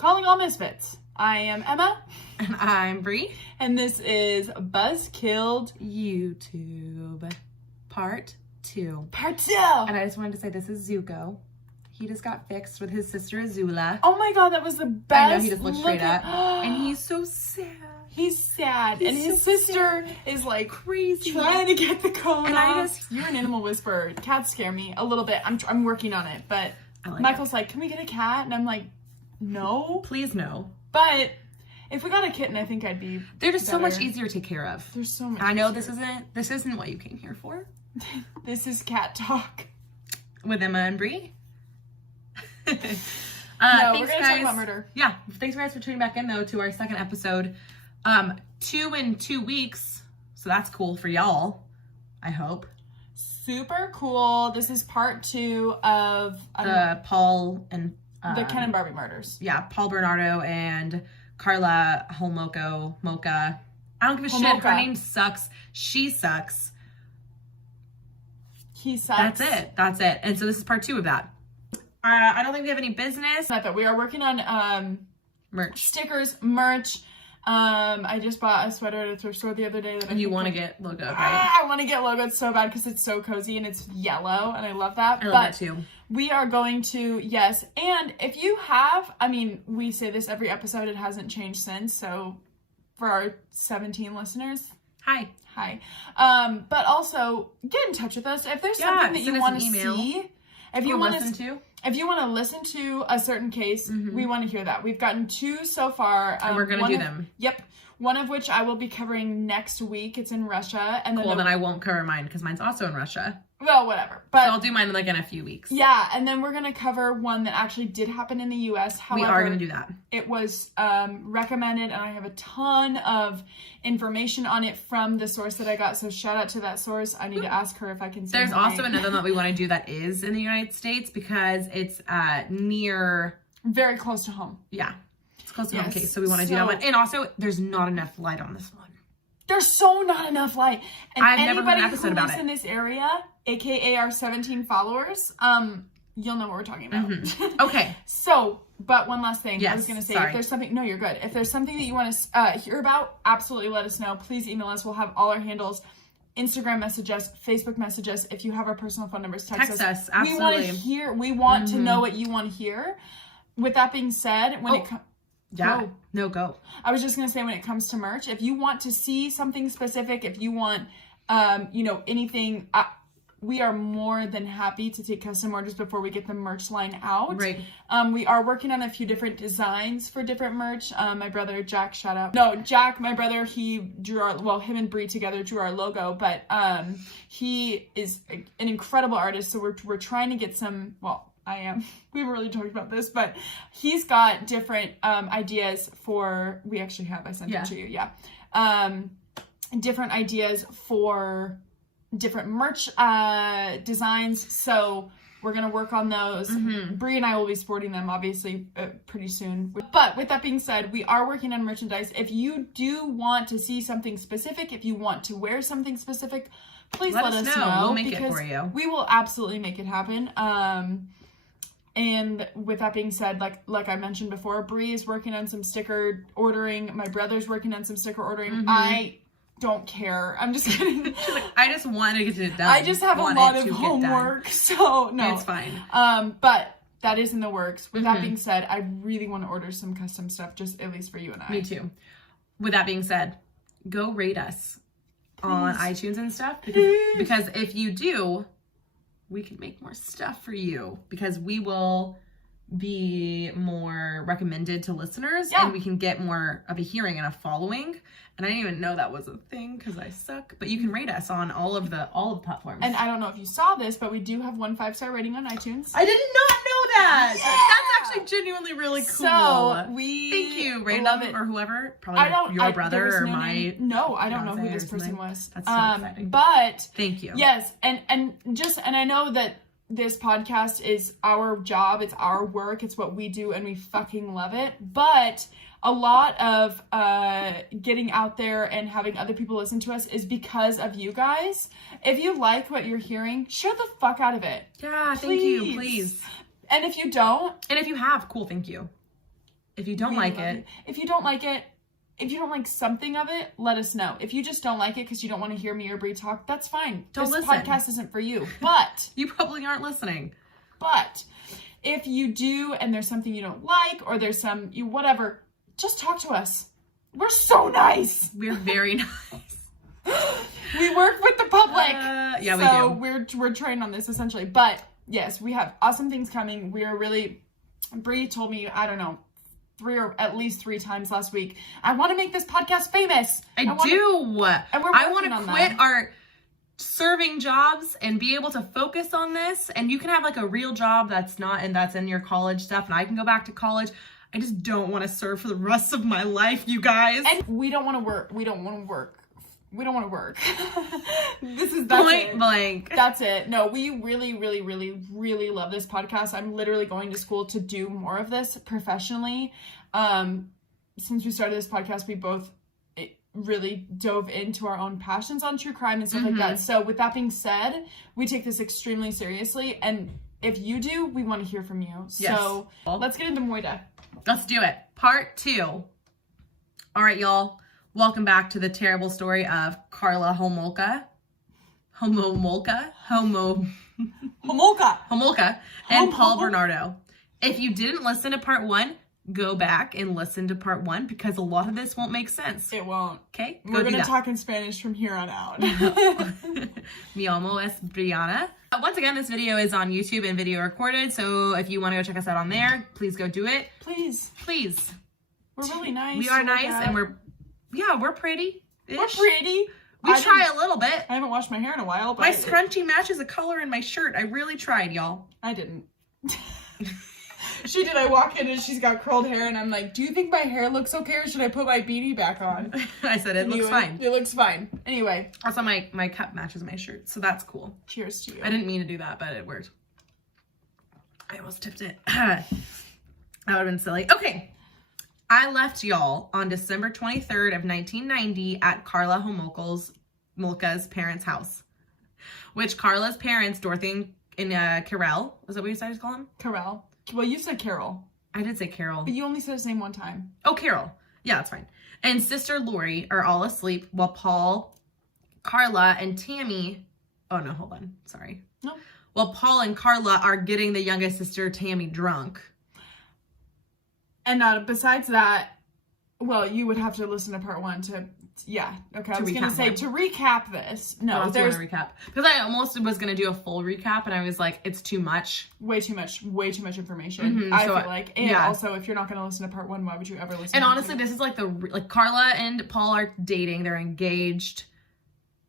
Calling all Misfits. I am Emma. And I'm Bree. And this is Buzzkilled YouTube Part 2. Part 2. And I just wanted to say this is Zuko. He just got fixed with his sister Azula. Oh my god, that was the best. I know, he just looked straight up. And he's so sad. He's sad. And his sister is like crazy trying to get the cone and off. You're an animal whisperer. Cats scare me a little bit. I'm working on it. But Michael's like, can we get a cat? And I'm like, no. Please no. But if we got a kitten, I think I'd be They're just better. so much easier to take care of. There's so much I know easier. this isn't what you came here for. This is cat talk. With Emma and Bree. No, thanks, we're gonna guys. talk about murder. Yeah, thanks guys for tuning back in though to our second episode. 2 in 2 weeks, so that's cool for y'all. I hope. Super cool. This is part 2 of Paul and the Ken and Barbie murders. Yeah, Paul Bernardo and Karla Homolka. I don't give a shit. Homolka. Her name sucks. She sucks. He sucks. That's it. And so this is part 2 of that. I don't think we have any business. Not that we are working on Merch. stickers, merch. I just bought a sweater at a thrift store the other day that And you want to get logoed, right? I want to get logoed so bad because it's so cozy and it's yellow and I love that. I love that too. We are going to, yes. And if you have, I mean, we say this every episode, it hasn't changed since. So for our 17 listeners, Hi. but also get in touch with us. If there's something that you want to see, if you want to listen to a certain case, we want to hear that. We've gotten 2 so far. And we're going to do them. Yep. One of which I will be covering next week. It's in Russia. And then I won't cover mine because mine's also in Russia. Well, whatever. But so I'll do mine in a few weeks. Yeah, and then we're going to cover one that actually did happen in the U.S. However, we are going to do that. It was recommended, and I have a ton of information on it from the source that I got. So shout out to that source. I need to ask her if I can say There's her also name. another one that we want to do that is in the United States because it's near... Very close to home. Yeah. It's close to home case, so we want to do that one. And also, there's not enough light on this one. There's so not enough light. And I've never heard an episode who about lives it. in this area, aka our 17 followers, you'll know what we're talking about. Okay. So, but one last thing. Yes, I was going to say, sorry. if there's something, no, you're good. If there's something that you want to hear about, absolutely let us know. Please email us. We'll have all our handles. Instagram message us, Facebook message us. If you have our personal phone numbers, text us. Absolutely. We want to hear, we want to know what you want to hear. With that being said, when it comes... Yeah. No, go. I was just going to say when it comes to merch, if you want to see something specific, if you want, anything, we are more than happy to take custom orders before we get the merch line out. Right. We are working on a few different designs for different merch. My brother, Jack, shout out. No, Jack, my brother, he drew him and Bree together drew our logo, but he is an incredible artist. So we're trying to get some, I am. We haven't really talked about this, but he's got different ideas for, we actually have, I sent it to you, different ideas for different merch designs, so we're going to work on those. Bree and I will be sporting them, obviously, pretty soon. But with that being said, we are working on merchandise. If you do want to see something specific, if you want to wear something specific, please let us know. We'll make it for you. We will absolutely make it happen. And with that being said, like I mentioned before, Bree is working on some sticker ordering. My brother's working on some sticker ordering. I don't care. I'm just kidding. She's like, I just wanted to get it done. I just have a lot of homework, so no. It's fine. But that is in the works. With that being said, I really want to order some custom stuff, just at least for you and I. Me too. With that being said, go rate us on iTunes and stuff because if you do, we can make more stuff for you because we will be more recommended to listeners and we can get more of a hearing and a following. And I didn't even know that was a thing because I suck. But you can rate us on all of the platforms. And I don't know if you saw this, but we do have 1 5-star rating on iTunes. I did not know that. Yeah! That's actually genuinely really cool. So thank you, love it. Or whoever. Probably your brother or my. No, I don't know who this person was. That's so exciting. But thank you. Yes, and I know that this podcast is our job, it's our work, it's what we do, and we fucking love it. But a lot of getting out there and having other people listen to us is because of you guys. If you like what you're hearing, share the fuck out of it. Yeah, thank you, please. And if you don't... And if you have, cool, thank you. If you don't like it. If you don't like it, if you don't like something of it, let us know. If you just don't like it because you don't want to hear me or Brie talk, that's fine. Don't this listen. podcast isn't for you. But you probably aren't listening. But if you do and there's something you don't like or there's whatever, just talk to us. We're so nice. We're very nice. We work with the public. Yeah, we do. So we're trained on this essentially. But yes, we have awesome things coming. We are really, Brie told me, I don't know, at least three times last week, I want to make this podcast famous. I do. And I want to quit our serving jobs and be able to focus on this. And you can have like a real job that's in your college stuff, and I can go back to college. I just don't want to serve for the rest of my life, you guys. And we don't want to work. We don't want to work. That's Point blank. That's it. No, we really, really, really, really love this podcast. I'm literally going to school to do more of this professionally. Since we started this podcast, we both really dove into our own passions on true crime and stuff like that. So with that being said, we take this extremely seriously. And if you do, we want to hear from you. Yes. So let's get into Moida. Let's do it. Part 2. All right, y'all. Welcome back to the terrible story of Karla Homolka and Paul Bernardo. If you didn't listen to part 1, go back and listen to part 1 because a lot of this won't make sense. It won't. Okay? We're going to talk in Spanish from here on out. Mi amo es Brianna. Once again, this video is on YouTube and video recorded, so if you want to go check us out on there, please go do it. Please. We're really nice. We are nice, and we're pretty. We're pretty. We try a little bit. I haven't washed my hair in a while, but my scrunchie matches the color in my shirt. I really tried, y'all. I didn't. She did. I walk in and she's got curled hair, and I'm like, do you think my hair looks okay, or should I put my beanie back on? I said it looks fine. It looks fine. Anyway. Also, my cup matches my shirt, so that's cool. Cheers to you. I didn't mean to do that, but it worked. I almost tipped it. That would have been silly. Okay. I left y'all on December 23rd of 1990 at Karla Homolka's parents' house, which Karla's parents, Dorothy and Carol, was that what you decided to call him? Carol. Well, you said Carol. I did say Carol. But you only said his name one time. Oh, Carol. Yeah, that's fine. And sister Lori are all asleep while Paul, Karla, and Tammy... Oh, no, hold on. Sorry. No. While Paul and Karla are getting the youngest sister, Tammy, drunk. And besides that, well, you would have to listen to part 1 to... Yeah. Okay, I was going to say, to recap this. No, there's... a recap. Because I almost was going to do a full recap, and I was like, it's too much. Way too much information, I feel like. And also, if you're not going to listen to part 1, why would you ever listen and honestly, this is like Karla and Paul are dating. They're engaged.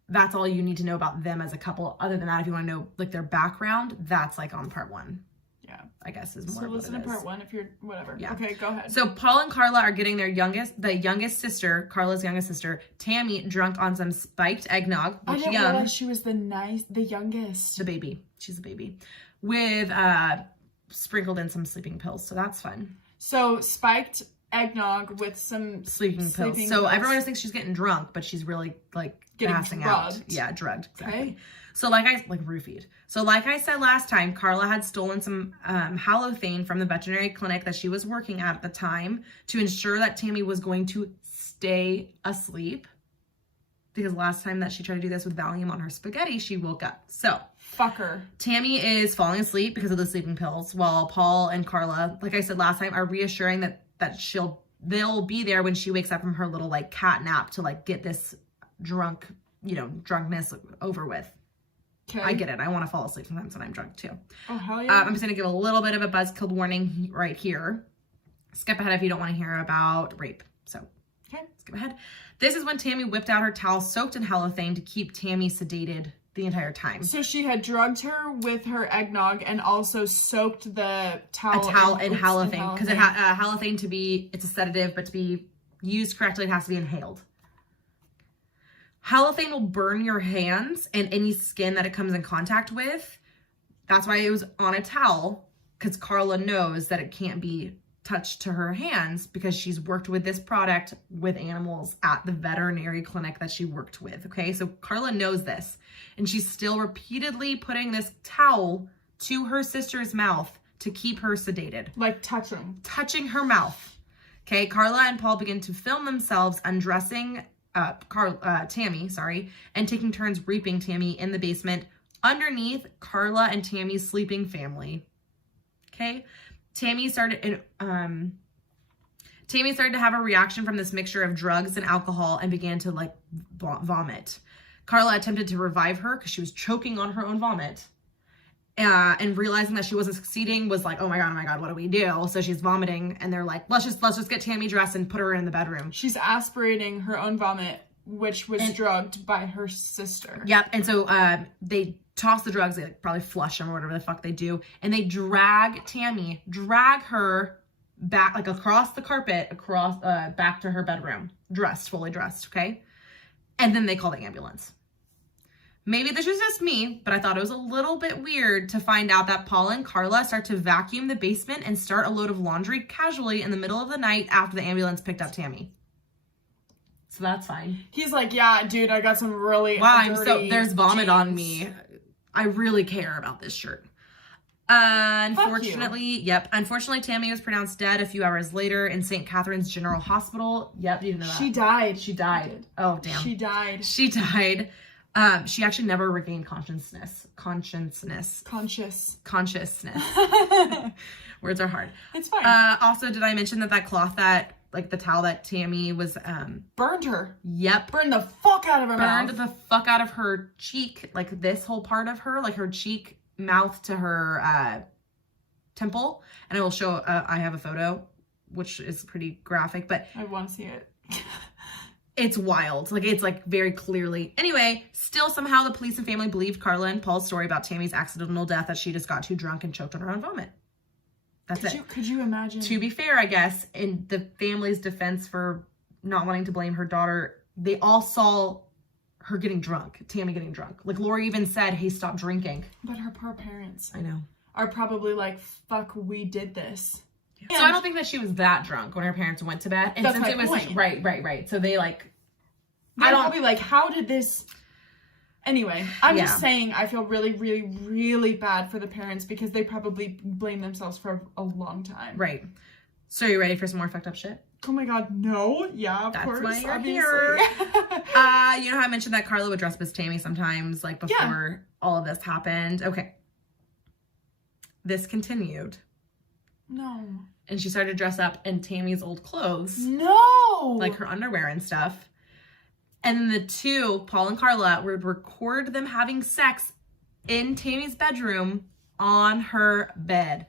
That's all you need to know about them as a couple. Other than that, if you want to know like their background, that's like on part 1. Yeah, I guess is more. So listen to part 1 if you're whatever. Yeah. Okay, go ahead. So Paul and Karla are getting the youngest sister, Karla's youngest sister, Tammy, drunk on some spiked eggnog. I didn't realize she was the youngest. The baby. She's a baby. With sprinkled in some sleeping pills. So that's fun. So spiked eggnog with some sleeping pills. So everyone just thinks she's getting drunk, but she's really like getting passing drugged. Out. Yeah, drugged. Exactly. Okay. So like roofied. So like I said last time, Karla had stolen some halothane from the veterinary clinic that she was working at the time to ensure that Tammy was going to stay asleep. Because last time that she tried to do this with Valium on her spaghetti, she woke up. So fuck her. Tammy is falling asleep because of the sleeping pills, while Paul and Karla, like I said last time, are reassuring that they'll be there when she wakes up from her little like cat nap to like get this drunkenness over with. Okay. I get it. I want to fall asleep sometimes when I'm drunk too. Oh, hell yeah. I'm just going to give a little bit of a buzzkill warning right here. Skip ahead if you don't want to hear about rape. So, okay, skip ahead. This is when Tammy whipped out her towel soaked in halothane to keep Tammy sedated the entire time. So she had drugged her with her eggnog and also soaked the towel in halothane. Because halothane it's a sedative, but to be used correctly, it has to be inhaled. Halothane will burn your hands and any skin that it comes in contact with. That's why it was on a towel, because Karla knows that it can't be touched to her hands because she's worked with this product with animals at the veterinary clinic that she worked with. Okay, so Karla knows this, and she's still repeatedly putting this towel to her sister's mouth to keep her sedated. Like touching her mouth. Okay, Karla and Paul begin to film themselves undressing Tammy, and taking turns raping Tammy in the basement underneath Karla and Tammy's sleeping family. Okay, Tammy started to have a reaction from this mixture of drugs and alcohol and began to like vomit. Karla attempted to revive her because she was choking on her own vomit. And realizing that she wasn't succeeding was like, oh my god, what do we do? So she's vomiting and they're like, let's just get Tammy dressed and put her in the bedroom. She's aspirating her own vomit, which was drugged by her sister. Yep. And so they toss the drugs, they like, probably flush them or whatever the fuck they do, and they drag her back, like across the carpet, back to her bedroom, fully dressed, okay? And then they call the ambulance. Maybe this was just me, but I thought it was a little bit weird to find out that Paul and Karla start to vacuum the basement and start a load of laundry casually in the middle of the night after the ambulance picked up Tammy. So that's fine. He's like, yeah, dude, I got some really there's vomit on me. I really care about this shirt. Unfortunately, Tammy was pronounced dead a few hours later in St. Catherine's General Hospital. Yep, you didn't know that. She died. Oh, damn. She died. She actually never regained consciousness. Words are hard. It's fine. Also, did I mention that cloth the towel that Tammy was, burned her. Yep. Burned the fuck out of her mouth. Burned the fuck out of her cheek, like this whole part of her, like her cheek, mouth to her, temple. And I will show, I have a photo, which is pretty graphic, but. I want to see it. It's wild. Like, it's like very clearly. Anyway, still somehow the police and family believed Karla and Paul's story about Tammy's accidental death, that she just got too drunk and choked on her own vomit. That's it. Could you imagine? To be fair, I guess, in the family's defense for not wanting to blame her daughter, they all saw her getting drunk, Tammy getting drunk. Like, Lori even said, hey, stop drinking. But her poor parents. I know. Are probably like, fuck, we did this. Yeah. So I don't think that she was that drunk when her parents went to bed. And that's since my it was point. Right. So they like, They're probably like, how did this? Anyway, I'm just saying, I feel really, really, really bad for the parents because they probably blame themselves for a long time. Right. So are you ready for some more fucked up shit? Oh my god, no. Yeah, of course. That's why you're obviously. here. You know how I mentioned that Karla would dress up as Tammy sometimes, like before all of this happened? Okay. This continued. No. And she started to dress up in Tammy's old clothes. No! Like her underwear and stuff. And then the two, Paul and Karla, would record them having sex in Tammy's bedroom on her bed.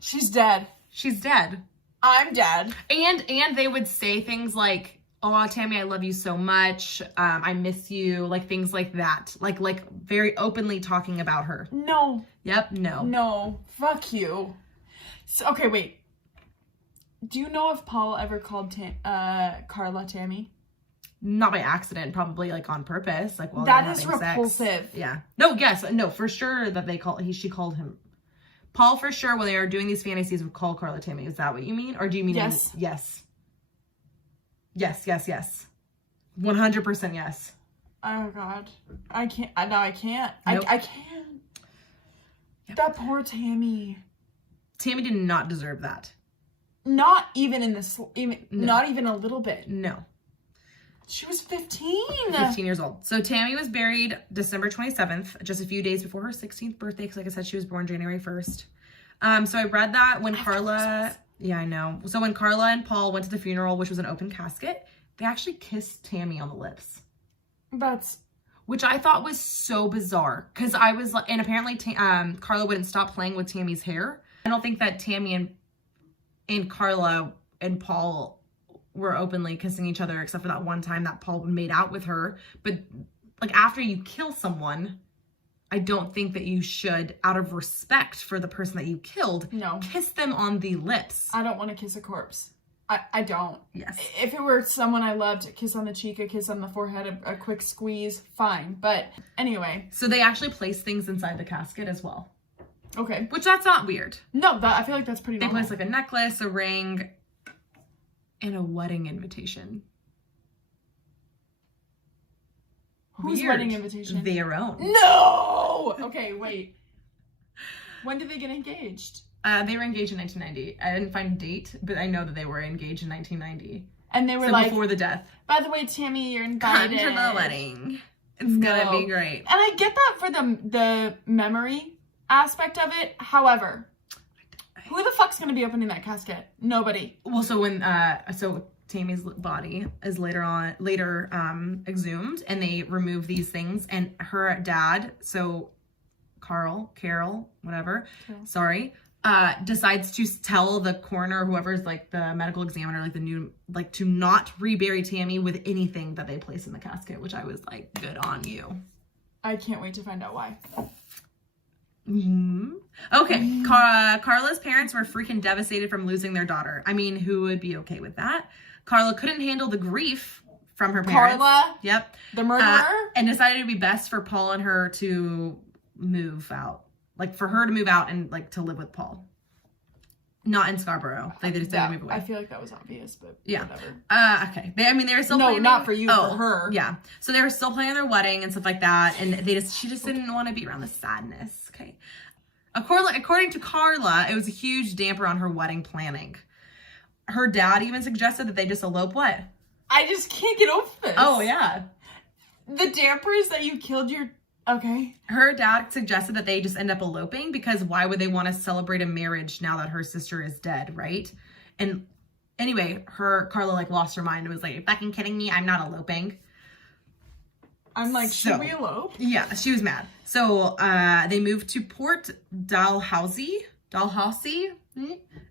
She's dead. She's dead. I'm dead. And they would say things like, oh, Tammy, I love you so much. I miss you. Like things like that. Like very openly talking about her. No. Yep, no. No. Fuck you. So, okay, wait. Do you know if Paul ever called Karla Tammy? Not by accident, probably like on purpose. Like while that is having repulsive. Sex. Yeah. No, for sure that she called him. Paul for sure when they are doing these fantasies would call Karla Tammy. Is that what you mean? Or do you mean yes? Yes. 100% yes. Oh god. I can't. No, I can't. Nope. I can't. Yep. That poor Tammy. Tammy did not deserve that. Not even in this. Not even a little bit. No. She was 15. 15 years old. So Tammy was buried December 27th, just a few days before her 16th birthday, because like I said, she was born January 1st. So I read that when Karla... Yeah, I know. So when Karla and Paul went to the funeral, which was an open casket, they actually kissed Tammy on the lips. Which I thought was so bizarre. Because I was like... And apparently Karla wouldn't stop playing with Tammy's hair. I don't think that Tammy and Karla and Paul were openly kissing each other, except for that one time that Paul made out with her. But like after you kill someone, I don't think that you should, out of respect for the person that you killed, kiss them on the lips. I don't want to kiss a corpse. I don't. Yes. If it were someone I loved, a kiss on the cheek, a kiss on the forehead, a quick squeeze, fine. But anyway. So they actually place things inside the casket as well. Okay. Which that's not weird. No, I feel like that's pretty normal. They place like a necklace, a ring, and a wedding invitation. Whose wedding invitation? Their own. No! Okay, wait. When did they get engaged? They were engaged in 1990. I didn't find a date, but I know that they were engaged in 1990. And they were so like, before the death. by the way, Tammy, you're invited. Come to the wedding. It's gonna be great. And I get that for the memory aspect of it. However, who the fuck's gonna be opening that casket? Nobody. Well, so when Tammy's body is later exhumed, and they remove these things, and her dad, so Carol, whatever, sorry, decides to tell the coroner, whoever's like the medical examiner, like the new, like to not rebury Tammy with anything that they place in the casket, which I was like, good on you. I can't wait to find out why. Mm-hmm. Okay, Karla's parents were freaking devastated from losing their daughter. I mean, who would be okay with that? Karla couldn't handle the grief from her parents. Karla? Yep. The murderer? And decided it would be best for Paul and her to move out. Like, for her to move out and, like, to live with Paul. Not in Scarborough. Like, they decided to move away. I feel like that was obvious, but whatever. Okay. They were still planning. No, not for you, for her. Yeah. So they were still planning their wedding and stuff like that. And she just didn't want to be around the sadness. Okay. According to Karla, it was a huge damper on her wedding planning. Her dad even suggested that they just elope what? I just can't get over this. Oh, yeah. The dampers that you killed your... Okay. Her dad suggested that they just end up eloping because why would they want to celebrate a marriage now that her sister is dead, right? And anyway, Karla like lost her mind and was like, "You're fucking kidding me? I'm not eloping." I'm like, should we elope? Yeah, she was mad. So they moved to Port Dalhousie.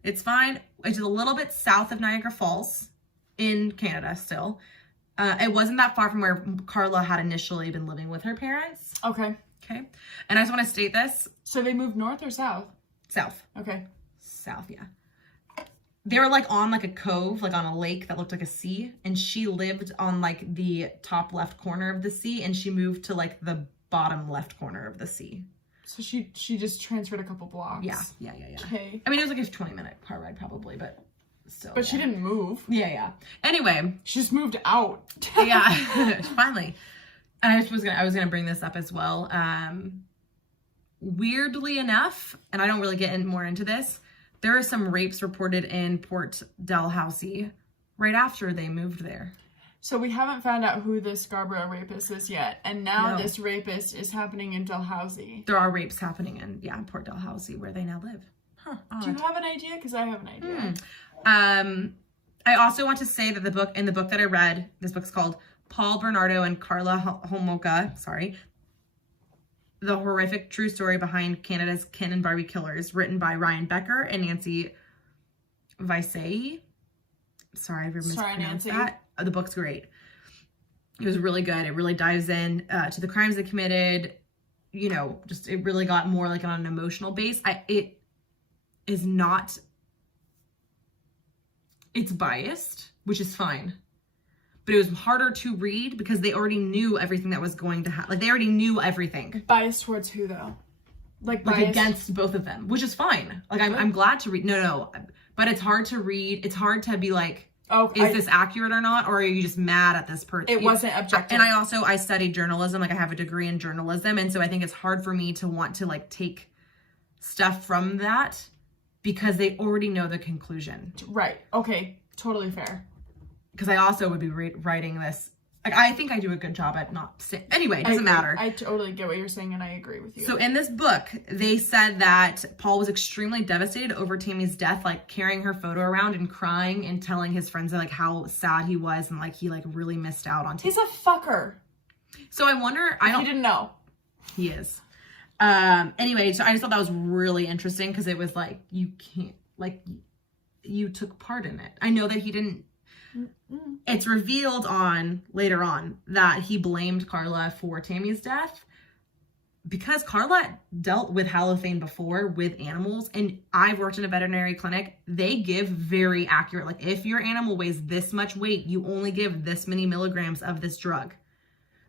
It's fine. It's a little bit south of Niagara Falls in Canada still. It wasn't that far from where Karla had initially been living with her parents. Okay. Okay. And I just want to state this. So they moved north or south? South. Okay. South, yeah. They were like on like a cove, like on a lake that looked like a sea. And she lived on like the top left corner of the sea. And she moved to like the bottom left corner of the sea. So she just transferred a couple blocks. Yeah. Okay. I mean, it was like a 20-minute car ride probably, but still. But she didn't move. Yeah. Anyway. She just moved out. Yeah. Finally. And I was gonna bring this up as well. Weirdly enough, and I don't really get more into this, there are some rapes reported in Port Dalhousie right after they moved there. So we haven't found out who the Scarborough rapist is yet, and now this rapist is happening in Dalhousie. There are rapes happening in Port Dalhousie where they now live. Huh. Do you have an idea? Because I have an idea. I also want to say that the book that I read, this book's called Paul Bernardo and Karla Homolka, The Horrific True Story Behind Canada's Ken and Barbie Killers, written by Ryan Becker and Nancy Visay. Sorry if you're mispronounced that. Oh, the book's great. It was really good. It really dives in to the crimes they committed. You know, just it really got more like on an emotional base. It's biased, which is fine. But it was harder to read because they already knew everything that was going to happen. Like, they already knew everything. Biased towards who, though? Like against both of them, which is fine. Like, I'm glad to read. No. But it's hard to read. It's hard to be like, is this accurate or not? Or are you just mad at this person? It wasn't objective. And I studied journalism. Like, I have a degree in journalism. And so I think it's hard for me to want to, like, take stuff from that because they already know the conclusion. Right. Okay. Totally fair. Because I also would be writing this. Like, I think I do a good job at not saying. Anyway, it doesn't matter. I totally get what you're saying, and I agree with you. So in this book, they said that Paul was extremely devastated over Tammy's death, like carrying her photo around and crying and telling his friends like how sad he was and like he like really missed out on Tammy. He's a fucker. So I wonder. You didn't know. He is. Anyway, so I just thought that was really interesting because it was like you can't you took part in it. I know that he didn't. It's revealed later on that he blamed Karla for Tammy's death because Karla dealt with halothane before with animals, and I've worked in a veterinary clinic. They give very accurate, like if your animal weighs this much weight, you only give this many milligrams of this drug.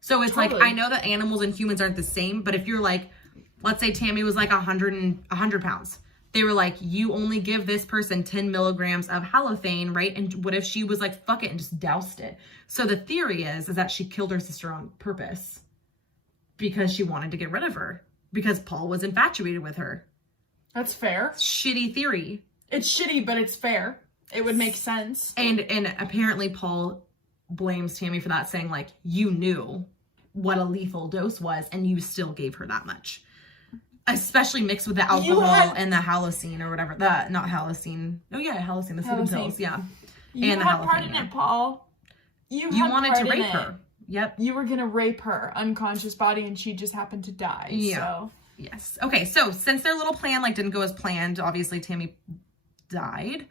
So it's like, I know that animals and humans aren't the same, but if you're like, let's say Tammy was like 100 pounds. They were like, you only give this person 10 milligrams of halothane, right? And what if she was like, fuck it, and just doused it? So the theory is that she killed her sister on purpose because she wanted to get rid of her because Paul was infatuated with her. That's fair. Shitty theory. It's shitty, but it's fair. It would make sense. And apparently Paul blames Tammy for that, saying like, you knew what a lethal dose was and you still gave her that much. Especially mixed with the alcohol and the halocene or whatever. Not halocene. Oh yeah, halocene. The sleeping pills. Yeah. You and had part in it, Paul. You wanted to rape her. Yep. You were gonna rape her unconscious body, and she just happened to die. Yeah. So. Yes. Okay. So since their little plan like didn't go as planned, obviously Tammy died.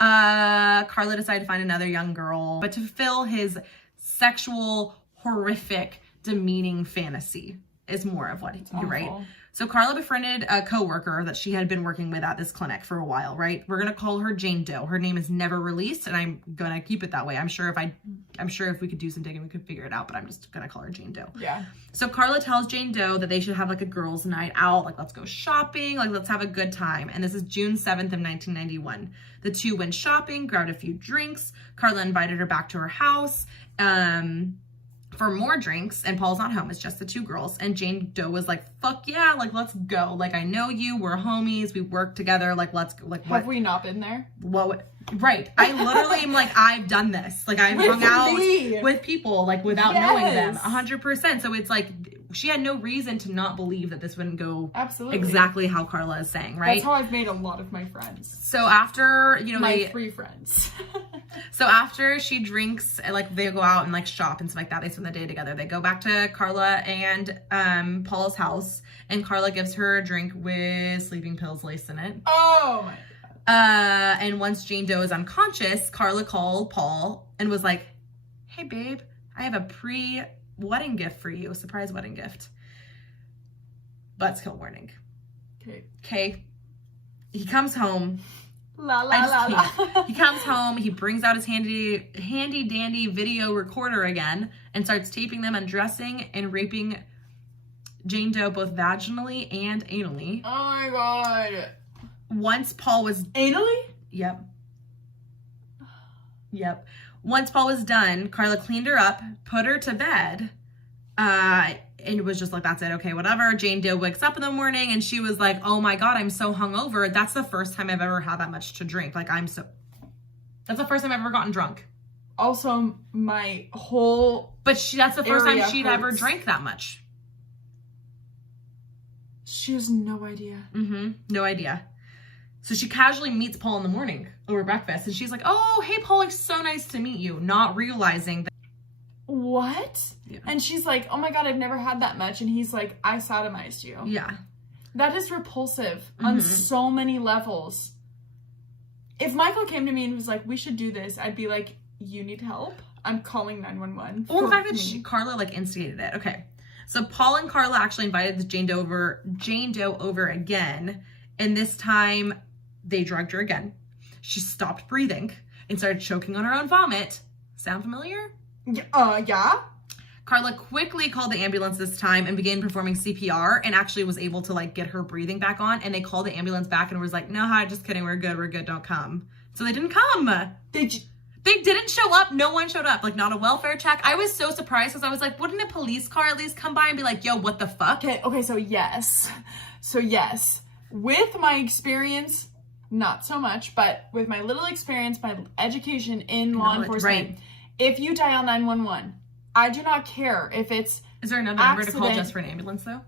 Karla decided to find another young girl, but to fulfill his sexual, horrific, demeaning fantasy is more of what he, right? So Karla befriended a coworker that she had been working with at this clinic for a while, right? We're gonna call her Jane Doe. Her name is never released, and I'm gonna keep it that way. I'm sure if we could do some digging, we could figure it out, but I'm just gonna call her Jane Doe. Yeah. So Karla tells Jane Doe that they should have like a girls' night out, like let's go shopping, like let's have a good time. And this is June 7th of 1991. The two went shopping, grabbed a few drinks. Karla invited her back to her house. For more drinks, and Paul's not home. It's just the two girls. And Jane Doe was like, fuck yeah, like, let's go. Like, I know you. We're homies. We work together. Like, let's go. Like, what? Have we not been there? What? Right. I literally am like, I've done this. Like, I've hung out with people, like, without knowing them. 100%. So it's like, she had no reason to not believe that this wouldn't go exactly how Karla is saying, right? That's how I've made a lot of my friends. So after, you know, my 3 friends. So after she drinks, like they go out and like shop and stuff like that, they spend the day together. They go back to Karla and Paul's house, and Karla gives her a drink with sleeping pills laced in it. Oh my God. And once Jane Doe is unconscious, Karla called Paul and was like, hey babe, I have a pre-wedding gift for you, a surprise wedding gift. Buzzkill warning. Okay. He comes home. He comes home, he brings out his handy dandy video recorder again and starts taping them undressing and raping Jane Doe both vaginally and anally. Oh my God. Once Paul was... Anally? Yep. Once Paul was done, Karla cleaned her up, put her to bed, and it was just like, that's it, okay, whatever. Jane Doe wakes up in the morning and she was like, oh my God, I'm so hungover. That's the first time I've ever had that much to drink. Like, that's the first time I've ever gotten drunk. Also, my whole But that's the first time she'd ever drank that much. She has no idea. No idea. So she casually meets Paul in the morning over breakfast, and she's like, oh, hey, Paul, it's so nice to meet you, not realizing that. What? Yeah. And she's like, oh my God, I've never had that much. And he's like, I sodomized you. Yeah. That is repulsive on so many levels. If Michael came to me and was like, we should do this, I'd be like, you need help? I'm calling 911. Well, the fact that Karla like instigated it. Okay. So Paul and Karla actually invited Jane Doe over again. And this time they drugged her again. She stopped breathing and started choking on her own vomit. Sound familiar? Yeah. Karla quickly called the ambulance this time and began performing CPR and actually was able to like get her breathing back on. And they called the ambulance back and was like, no, hi, just kidding. We're good. Don't come. So they didn't come. They didn't show up. No one showed up. Like, not a welfare check. I was so surprised because I was like, wouldn't a police car at least come by and be like, yo, what the fuck? Okay, so yes. With my experience, not so much, but with my little experience, my education in law enforcement, right. If you dial 911, I do not care if it's Is there another number to call just for an ambulance, though?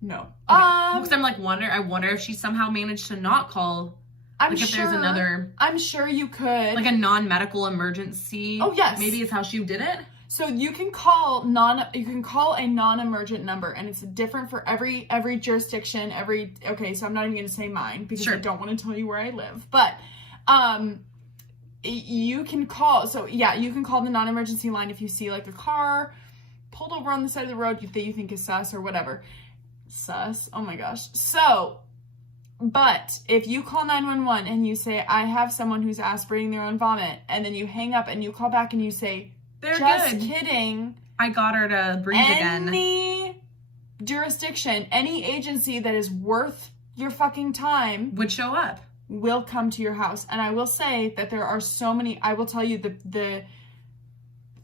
No. Okay. Because I'm like, I wonder if she somehow managed to not call. If there's another. I'm sure you could. Like a non-medical emergency. Oh, yes. Maybe it's how she did it. So you can call a non-emergent number, and it's different for every jurisdiction, okay, so I'm not even going to say mine because I don't want to tell you where I live. But you can call, you can call the non-emergency line if you see like a car pulled over on the side of the road that you think is sus or whatever. Sus? Oh my gosh. So, but if you call 911 and you say, I have someone who's aspirating their own vomit, and then you hang up and you call back and you say, they're just good. Kidding. I got her to breathe again. Any jurisdiction, any agency that is worth your fucking time would show up. Will come to your house. And I will say that there are so many, I will tell you the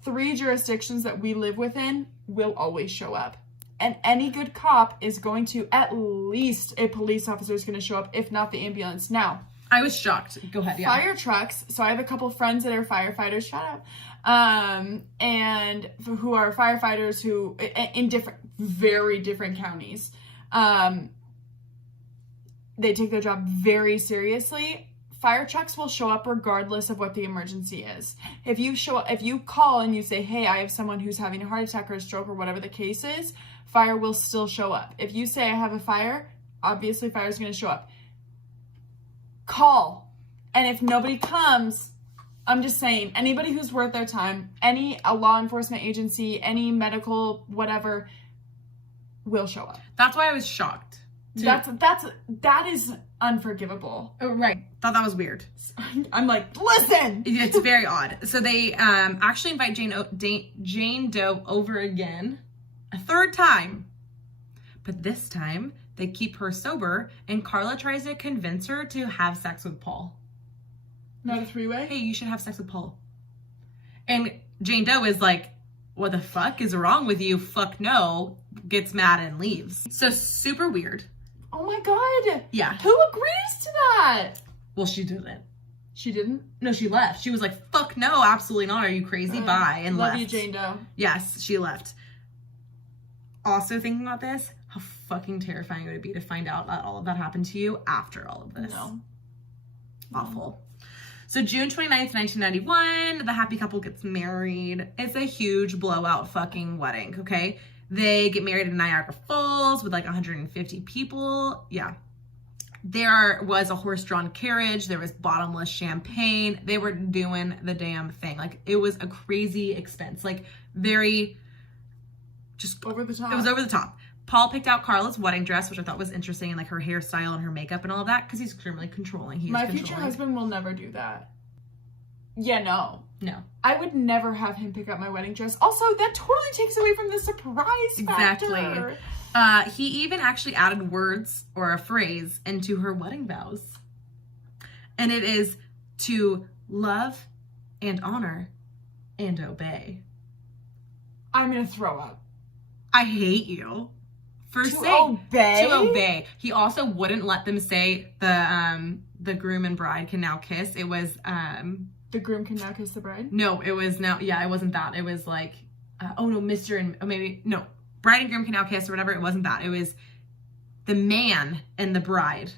3 jurisdictions that we live within will always show up. And any good cop is going to, at least a police officer is going to show up, if not the ambulance. Now, I was shocked. Go ahead, yeah. Fire trucks. So I have a couple friends that are firefighters, shout out, and who are firefighters who, in very different counties. They take their job very seriously. Fire trucks will show up regardless of what the emergency is. If you call and you say, hey, I have someone who's having a heart attack or a stroke or whatever the case is, fire will still show up. If you say I have a fire, obviously fire is going to show up. Call. And if nobody comes, I'm just saying, anybody who's worth their time, a law enforcement agency, any medical, whatever, will show up. That's why I was shocked. That is unforgivable. Oh, right. Thought that was weird. I'm like, listen! It's very odd. So they actually invite Jane Doe over again, a third time. But this time, they keep her sober, and Karla tries to convince her to have sex with Paul. Not a three-way? Hey, you should have sex with Paul. And Jane Doe is like, what the fuck is wrong with you? Fuck no. Gets mad and leaves. So super weird. Oh my god. Yeah. Who agrees to that? Well, she didn't. She didn't? No, she left. She was like, fuck no, absolutely not. Are you crazy? Bye. And love left. you, Jane Doe. Yes, she left. Also thinking about this, how fucking terrifying it would be to find out that all of that happened to you after all of this. No. Awful. So June 29th, 1991, the happy couple gets married. It's a huge blowout fucking wedding, okay? They get married in Niagara Falls with like 150 people. Yeah. There was a horse-drawn carriage. There was bottomless champagne. They were doing the damn thing. Like, it was a crazy expense. Like, very just... Over the top. It was over the top. Paul picked out Karla's wedding dress, which I thought was interesting, and like her hairstyle and her makeup and all of that, because he's extremely controlling. My future husband will never do that. Yeah, no. No. I would never have him pick out my wedding dress. Also, that totally takes away from the surprise factor. Exactly. He even actually added words or a phrase into her wedding vows. And it is to love and honor and obey. I'm going to throw up. I hate you. For obey? To obey. He also wouldn't let them say the groom and bride can now kiss. It was the groom can now kiss the bride? No, it was now, yeah, it wasn't that. It was like, bride and groom can now kiss or whatever. It wasn't that. It was the man and the bride.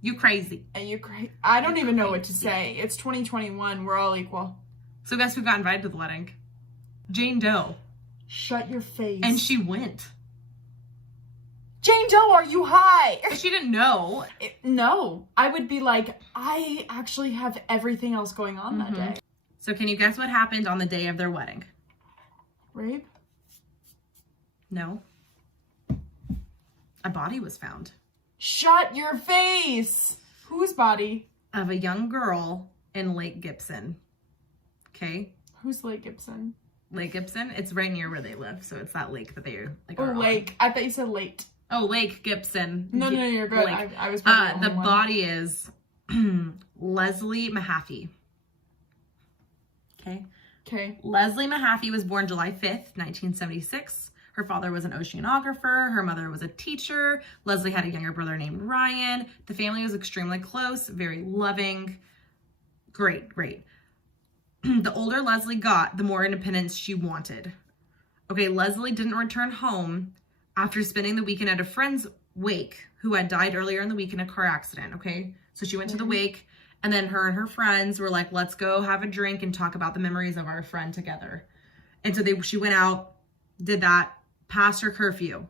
You crazy. And you crazy. I don't even know what to say. It's 2021. We're all equal. So guess who got invited to the wedding? Jane Doe. Shut your face. And she went. Jane Doe, are you high? But she didn't know. No. I would be like, I actually have everything else going on that day. So can you guess what happened on the day of their wedding? Rape? No. A body was found. Shut your face. Whose body? Of a young girl in Lake Gibson. Okay? Who's Lake Gibson? Lake Gibson? It's right near where they live, so it's that lake that they like. Oh, lake. I thought you said late. Oh, Lake Gibson. No, you're good. I was probably the body is Leslie Mahaffey. Okay. Leslie Mahaffey was born July 5th, 1976. Her father was an oceanographer. Her mother was a teacher. Leslie had a younger brother named Ryan. The family was extremely close, very loving. Great. The older Leslie got, the more independence she wanted. Okay, Leslie didn't return home after spending the weekend at a friend's wake who had died earlier in the week in a car accident, okay? So she went to the wake, and then her and her friends were like, let's go have a drink and talk about the memories of our friend together. And so she went out, did that, past her curfew.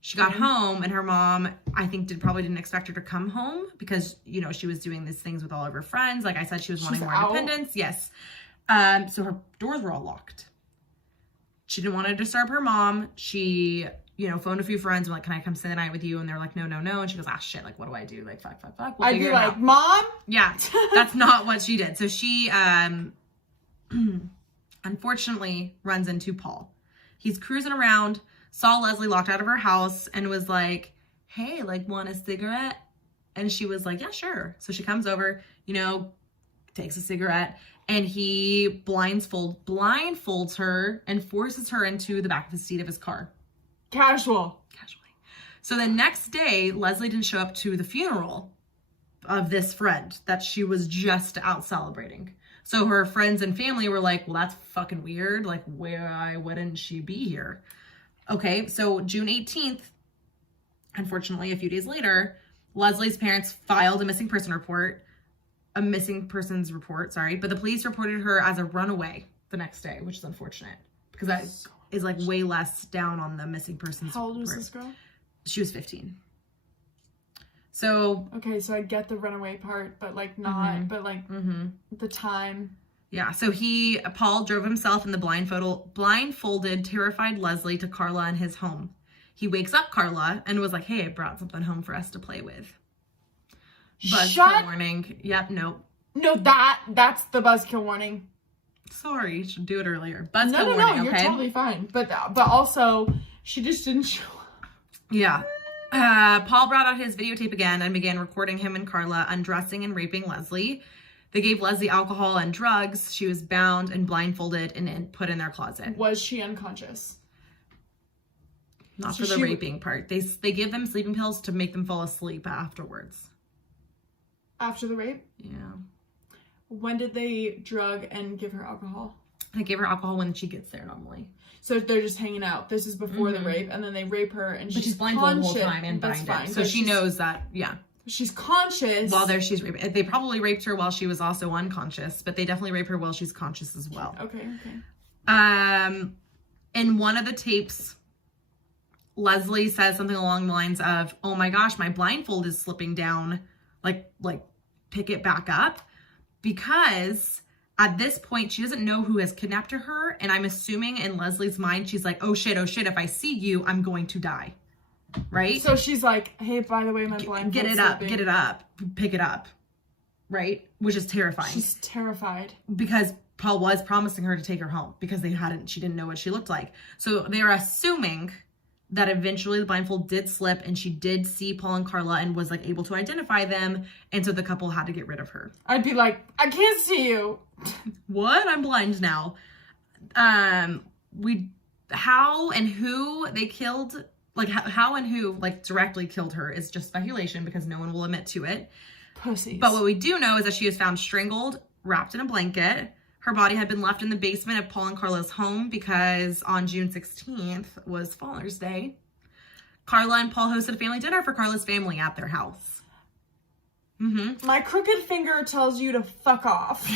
She got home, and her mom, I think, probably didn't expect her to come home because, you know, she was doing these things with all of her friends. Like I said, she was wanting more independence. Yes. So her doors were all locked. She didn't want to disturb her mom. She, you know, phoned a few friends and like, can I come stay the night with you? And they're like, no. And she goes, ah, shit, like, what do I do? Like, fuck. We'll I'd be like, Mom? Yeah, that's not what she did. So she, unfortunately runs into Paul. He's cruising around, saw Leslie locked out of her house and was like, hey, like, want a cigarette? And she was like, yeah, sure. So she comes over, you know, takes a cigarette, and he blindfolds her and forces her into the back of the seat of his car. Casually. So the next day, Leslie didn't show up to the funeral of this friend that she was just out celebrating. So her friends and family were like, well, that's fucking weird. Like, why wouldn't she be here? Okay, so June 18th, unfortunately, a few days later, Leslie's parents filed a missing persons report, but the police reported her as a runaway the next day, which is unfortunate because that is like way less down on the missing persons report. How old was this girl? She was 15. So okay, so I get the runaway part, but like not, but like the time. Yeah, so Paul drove himself in the blindfolded, terrified Leslie to Karla and his home. He wakes up Karla and was like, hey, I brought something home for us to play with. Buzzkill warning. Yep, nope. No, that's the buzzkill warning. Sorry, you should do it earlier. Buzzkill warning, okay? You're totally fine. But also, she just didn't show up. Yeah. Paul brought out his videotape again and began recording him and Karla undressing and raping Leslie. They gave Leslie alcohol and drugs. She was bound and blindfolded and put in their closet. Was she unconscious? Not for the raping part. They give them sleeping pills to make them fall asleep afterwards. After the rape? Yeah. When did they drug and give her alcohol? They give her alcohol when she gets there normally. So they're just hanging out. This is before the rape, and then they rape her, and she's blindfolded the whole time and blinded. So she knows that, yeah. She's conscious. While she's raping. They probably raped her while she was also unconscious, but they definitely rape her while she's conscious as well. Okay. In one of the tapes, Leslie says something along the lines of, oh my gosh, my blindfold is slipping down. Like pick it back up. Because at this point, she doesn't know who has kidnapped her. And I'm assuming in Leslie's mind, she's like, oh shit, if I see you, I'm going to die. Right? So she's like, hey, by the way, my blindfold's get it up, pick it up. Right? Which is terrifying. She's terrified. Because Paul was promising her to take her home because she didn't know what she looked like. So they're assuming that eventually the blindfold did slip and she did see Paul and Karla and was like able to identify them. And so the couple had to get rid of her. I'd be like, I can't see you. What? I'm blind now. How and who they killed, like how and who like directly killed her is just speculation because no one will admit to it. Pussies. But what we do know is that she was found strangled, wrapped in a blanket. Her body had been left in the basement of Paul and Karla's home because on June 16th was Father's Day. Karla and Paul hosted a family dinner for Karla's family at their house. My crooked finger tells you to fuck off.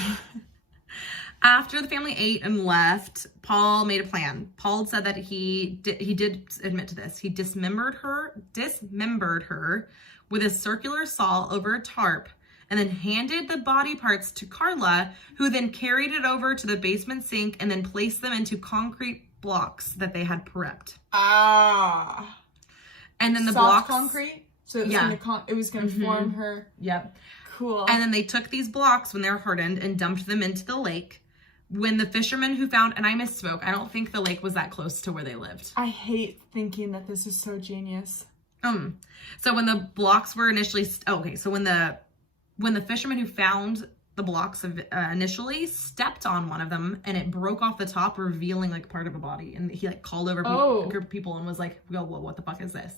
After the family ate and left, Paul made a plan. Paul said that he did admit to this. He dismembered her with a circular saw over a tarp and then handed the body parts to Karla, who then carried it over to the basement sink and then placed them into concrete blocks that they had prepped. And then the blocks... concrete? So it was going to form her... Yep. Cool. And then they took these blocks when they were hardened and dumped them into the lake. When the fishermen who found... And I misspoke. I don't think the lake was that close to where they lived. I hate thinking that this is so genius. So when the blocks were initially... So when the fishermen who found the blocks initially stepped on one of them and it broke off the top, revealing like part of a body. And he like called over a group of people and was like, "Whoa, what the fuck is this?"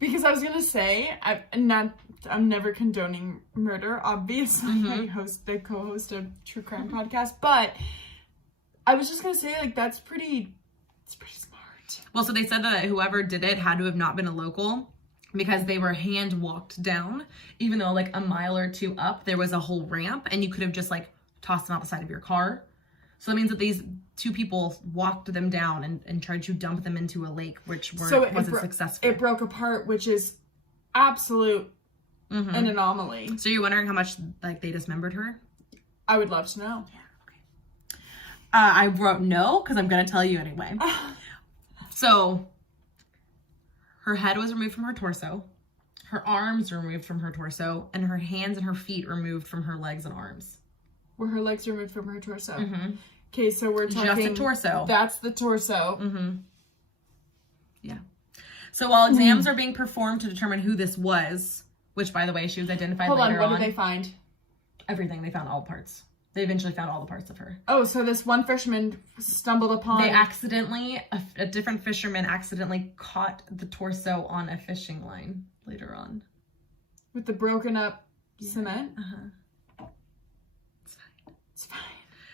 Because I was gonna say, I'm never condoning murder. Obviously, I co-host a true crime podcast, but I was just gonna say like it's pretty smart. Well, so they said that whoever did it had to have not been a local. Because they were hand walked down, even though like a mile or two up, there was a whole ramp and you could have just like tossed them out the side of your car. So that means that these two people walked them down and tried to dump them into a lake, which wasn't successful. It broke apart, which is absolute an anomaly. So you're wondering how much like they dismembered her? I would love to know. Yeah, okay. I wrote no, because I'm going to tell you anyway. So... her head was removed from her torso, her arms were removed from her torso, and her hands and her feet removed from her legs and arms. Were her legs removed from her torso? Okay, so we're talking... just the torso. That's the torso. Yeah. So while exams are being performed to determine who this was, which, by the way, she was identified later on... Hold on, what did they find? Everything. They found all parts. They eventually found all the parts of her. Oh, so this one fisherman stumbled upon... They accidentally, a different fisherman accidentally caught the torso on a fishing line later on. With the broken up cement? Uh-huh. It's fine. It's fine.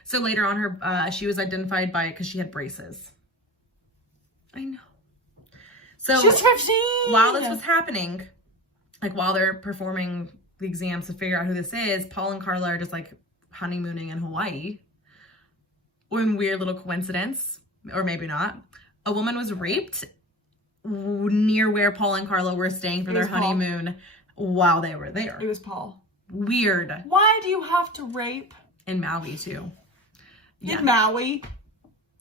So later on, she was identified because she had braces. I know. So she's 15! While this was happening, like while they're performing the exams to figure out who this is, Paul and Karla are just like honeymooning in Hawaii. One weird little coincidence, or maybe not. A woman was raped near where Paul and Karla were staying for their honeymoon while they were there. It was Paul. Weird. Why do you have to rape? In Maui, too. In Maui.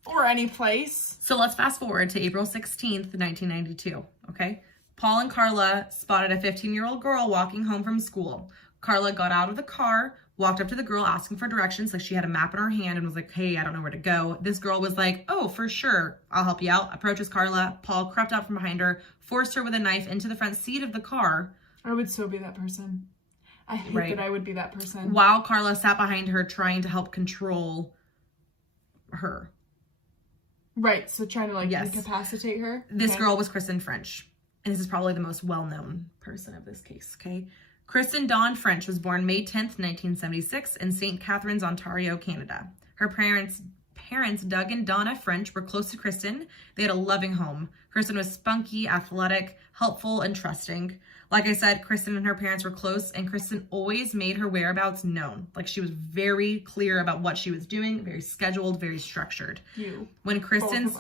Or any place. So let's fast forward to April 16th, 1992, okay? Paul and Karla spotted a 15-year-old girl walking home from school. Karla got out of the car, walked up to the girl asking for directions, like she had a map in her hand and was like, hey, I don't know where to go. This girl was like, oh, for sure, I'll help you out. Approaches Karla. Paul crept out from behind her, forced her with a knife into the front seat of the car. I would so be that person. I hate that I would be that person. While Karla sat behind her trying to help control her. Right, so trying to incapacitate her. This girl was Kristen French. And this is probably the most well-known person of this case, okay? Kristen Dawn French was born May 10th, 1976 in St. Catharines, Ontario, Canada. Her parents, Doug and Donna French, were close to Kristen. They had a loving home. Kristen was spunky, athletic, helpful, and trusting. Like I said, Kristen and her parents were close, and Kristen always made her whereabouts known. Like, she was very clear about what she was doing, very scheduled, very structured. When Kristen's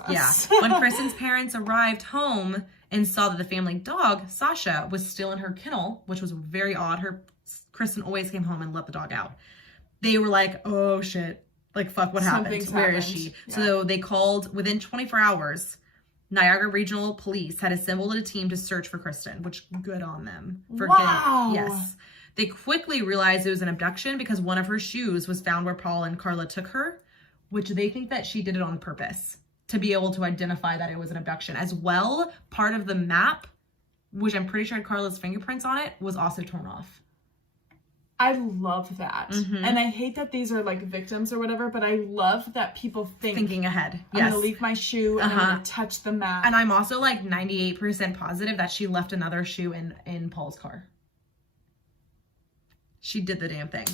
parents arrived home and saw that the family dog, Sasha, was still in her kennel, which was very odd. Kristen always came home and let the dog out. They were like, oh shit, like, fuck, what happened? Where is she? Yeah. So they called within 24 hours. Niagara Regional Police had assembled a team to search for Kristen, which good on them. Yes. They quickly realized it was an abduction because one of her shoes was found where Paul and Karla took her, which they think that she did it on purpose to be able to identify that it was an abduction. As well, part of the map, which I'm pretty sure had Karla's fingerprints on it, was also torn off. I love that. Mm-hmm. And I hate that these are like victims or whatever, but I love that people thinking ahead. I'm going to leave my shoe and I'm going to touch the map. And I'm also like 98% positive that she left another shoe in Paul's car. She did the damn thing.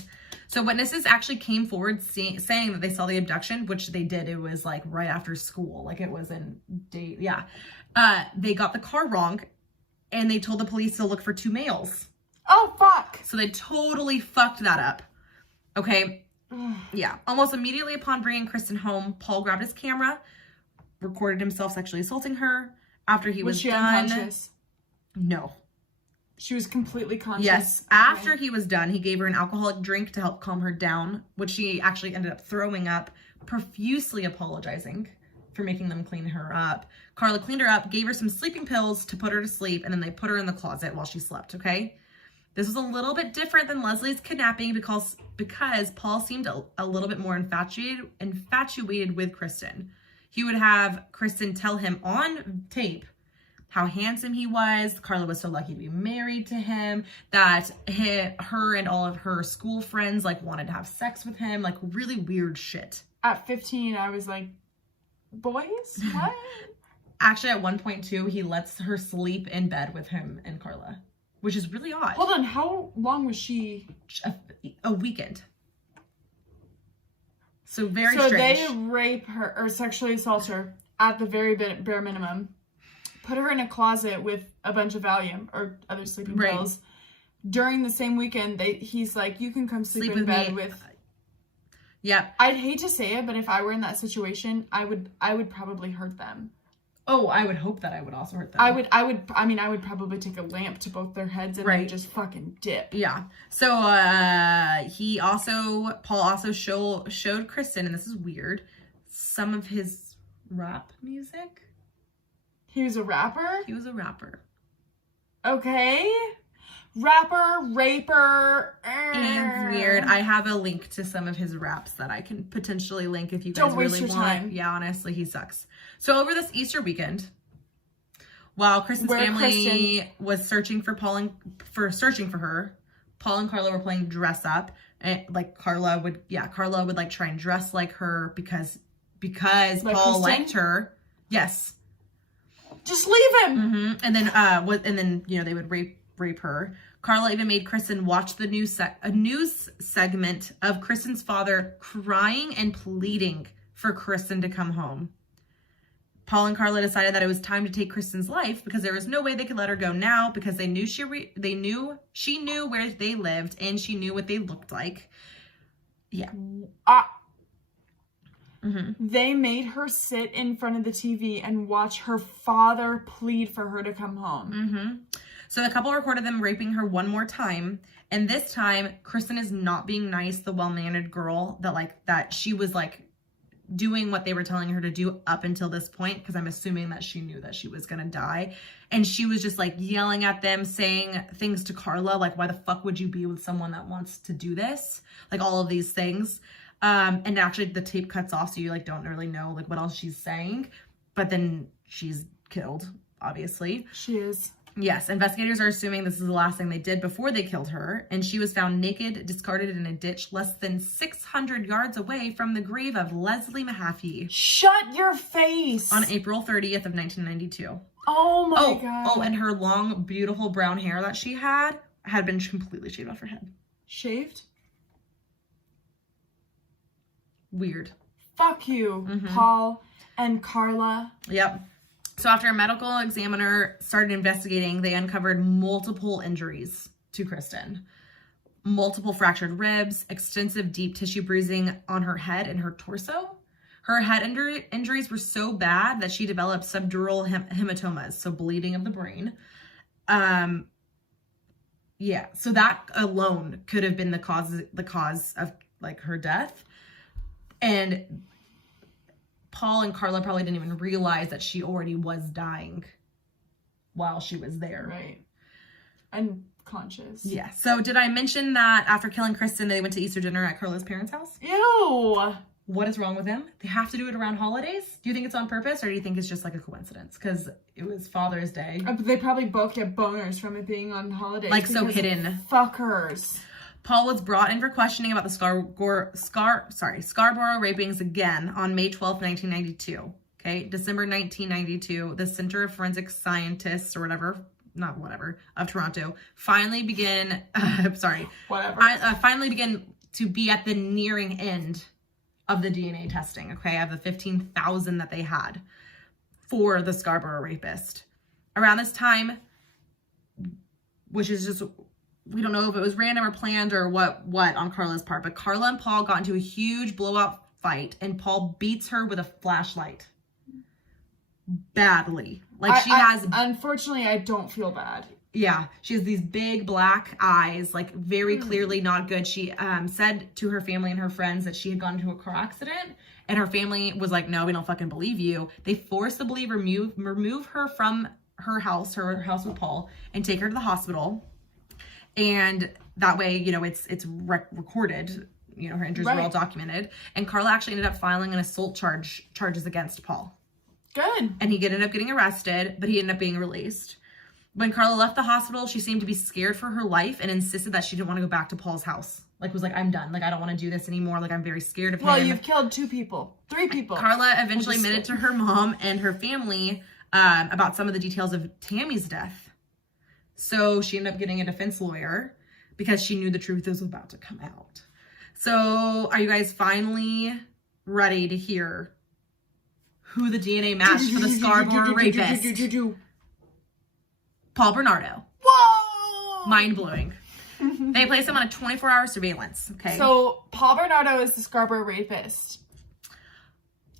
So witnesses actually came forward saying that they saw the abduction, which they did. It was like right after school. Like it was in date. Yeah. They got the car wrong and they told the police to look for two males. Oh, fuck. So they totally fucked that up. Okay. Yeah. Almost immediately upon bringing Kristen home, Paul grabbed his camera, recorded himself sexually assaulting her. After he was done. Unconscious? No. She was completely conscious? Yes. After he was done, he gave her an alcoholic drink to help calm her down, which she actually ended up throwing up, profusely apologizing for making them clean her up. Karla cleaned her up, gave her some sleeping pills to put her to sleep, and then they put her in the closet while she slept, okay? This was a little bit different than Leslie's kidnapping because Paul seemed a little bit more infatuated with Kristen. He would have Kristen tell him on tape how handsome he was. Karla was so lucky to be married to him, that her and all of her school friends like wanted to have sex with him, like really weird shit. At 15, I was like, boys? What? Actually, at one point too, he lets her sleep in bed with him and Karla. Which is really odd. Hold on, how long was she? A weekend. So very strange. So they rape her or sexually assault her at the very bare minimum. Put her in a closet with a bunch of Valium or other sleeping pills. During the same weekend, he's like, you can come sleep in bed with... Yep. I'd hate to say it, but if I were in that situation, I would probably hurt them. Oh, I would hope that I would also hurt them. I would probably take a lamp to both their heads and then just fucking dip. Yeah. So, Paul also showed Kristen, and this is weird, some of his rap music. He was a rapper? He was a rapper. Okay. Rapper, raper. And weird. I have a link to some of his raps that I can potentially link if you guys really want. Time. Yeah, honestly, he sucks. So over this Easter weekend, while Kristen's family was searching for her, Paul and Karla were playing dress up. And like Karla would like try and dress like her because Like Paul Kristen? liked her. Yes. Just leave him. Mm-hmm. And then they would rape her. Karla even made Kristen watch the news segment of Kristen's father crying and pleading for Kristen to come home. Paul and Karla decided that it was time to take Kristen's life because there was no way they could let her go now because they knew she knew where they lived and she knew what they looked like. Yeah. Mm-hmm. They made her sit in front of the TV and watch her father plead for her to come home. Mm-hmm. So the couple recorded them raping her one more time. And this time, Kristen is not being nice, the well-mannered girl that she was like doing what they were telling her to do up until this point, because I'm assuming that she knew that she was going to die. And she was just like yelling at them, saying things to Karla, like, why the fuck would you be with someone that wants to do this? Like all of these things. And actually the tape cuts off, so you like don't really know like what else she's saying. But then she's killed, obviously. She is. Yes, investigators are assuming this is the last thing they did before they killed her, and she was found naked, discarded in a ditch less than 600 yards away from the grave of Leslie Mahaffey. Shut your face! On April 30th of 1992. Oh my God. Oh, and her long, beautiful brown hair that she had been completely shaved off her head. Shaved? Weird. Fuck you, Paul and Karla. Yep. So after a medical examiner started investigating, they uncovered multiple injuries to Kristen. Multiple fractured ribs, extensive deep tissue bruising on her head and her torso. Her head injuries were so bad that she developed subdural hematomas, so bleeding of the brain. Yeah, so that alone could have been the cause of like her death. And Paul and Karla probably didn't even realize that she already was dying while she was there. Right. Unconscious. Yeah. So did I mention that after killing Kristen, they went to Easter dinner at Karla's parents' house? Ew. What is wrong with them? They have to do it around holidays? Do you think it's on purpose, or do you think it's just like a coincidence? Because it was Father's Day. They probably both get boners from it being on holidays. Like so hidden. Fuckers. Paul was brought in for questioning about the Scarborough rapings again on May 12th, 1992. Okay, December 1992, the Center of Forensic Scientists or of Toronto finally began to be at the nearing end of the DNA testing, okay, of the 15,000 that they had for the Scarborough rapist. Around this time, which is just, we don't know if it was random or planned or what on Karla's part, but Karla and Paul got into a huge blowout fight, and Paul beats her with a flashlight. Badly. Like unfortunately, I don't feel bad. Yeah, she has these big black eyes, like very clearly not good. She said to her family and her friends that she had gone into a car accident, and her family was like, no, we don't fucking believe you. They forcibly remove her from her house with Paul, and take her to the hospital. And that way, you know, it's recorded, you know, her injuries were all documented. And Karla actually ended up filing an assault charges against Paul. Good. And he ended up getting arrested, but he ended up being released. When Karla left the hospital, she seemed to be scared for her life and insisted that she didn't want to go back to Paul's house. Like, was like, I'm done. Like, I don't want to do this anymore. Like, I'm very scared of him. Well, you've killed 3 people. Karla eventually admitted to her mom and her family about some of the details of Tammy's death. So she ended up getting a defense lawyer because she knew the truth was about to come out. So are you guys finally ready to hear who the DNA matched for the Scarborough rapist? Paul Bernardo. Whoa! Mind-blowing. They placed him on a 24-hour surveillance. Okay. So Paul Bernardo is the Scarborough rapist.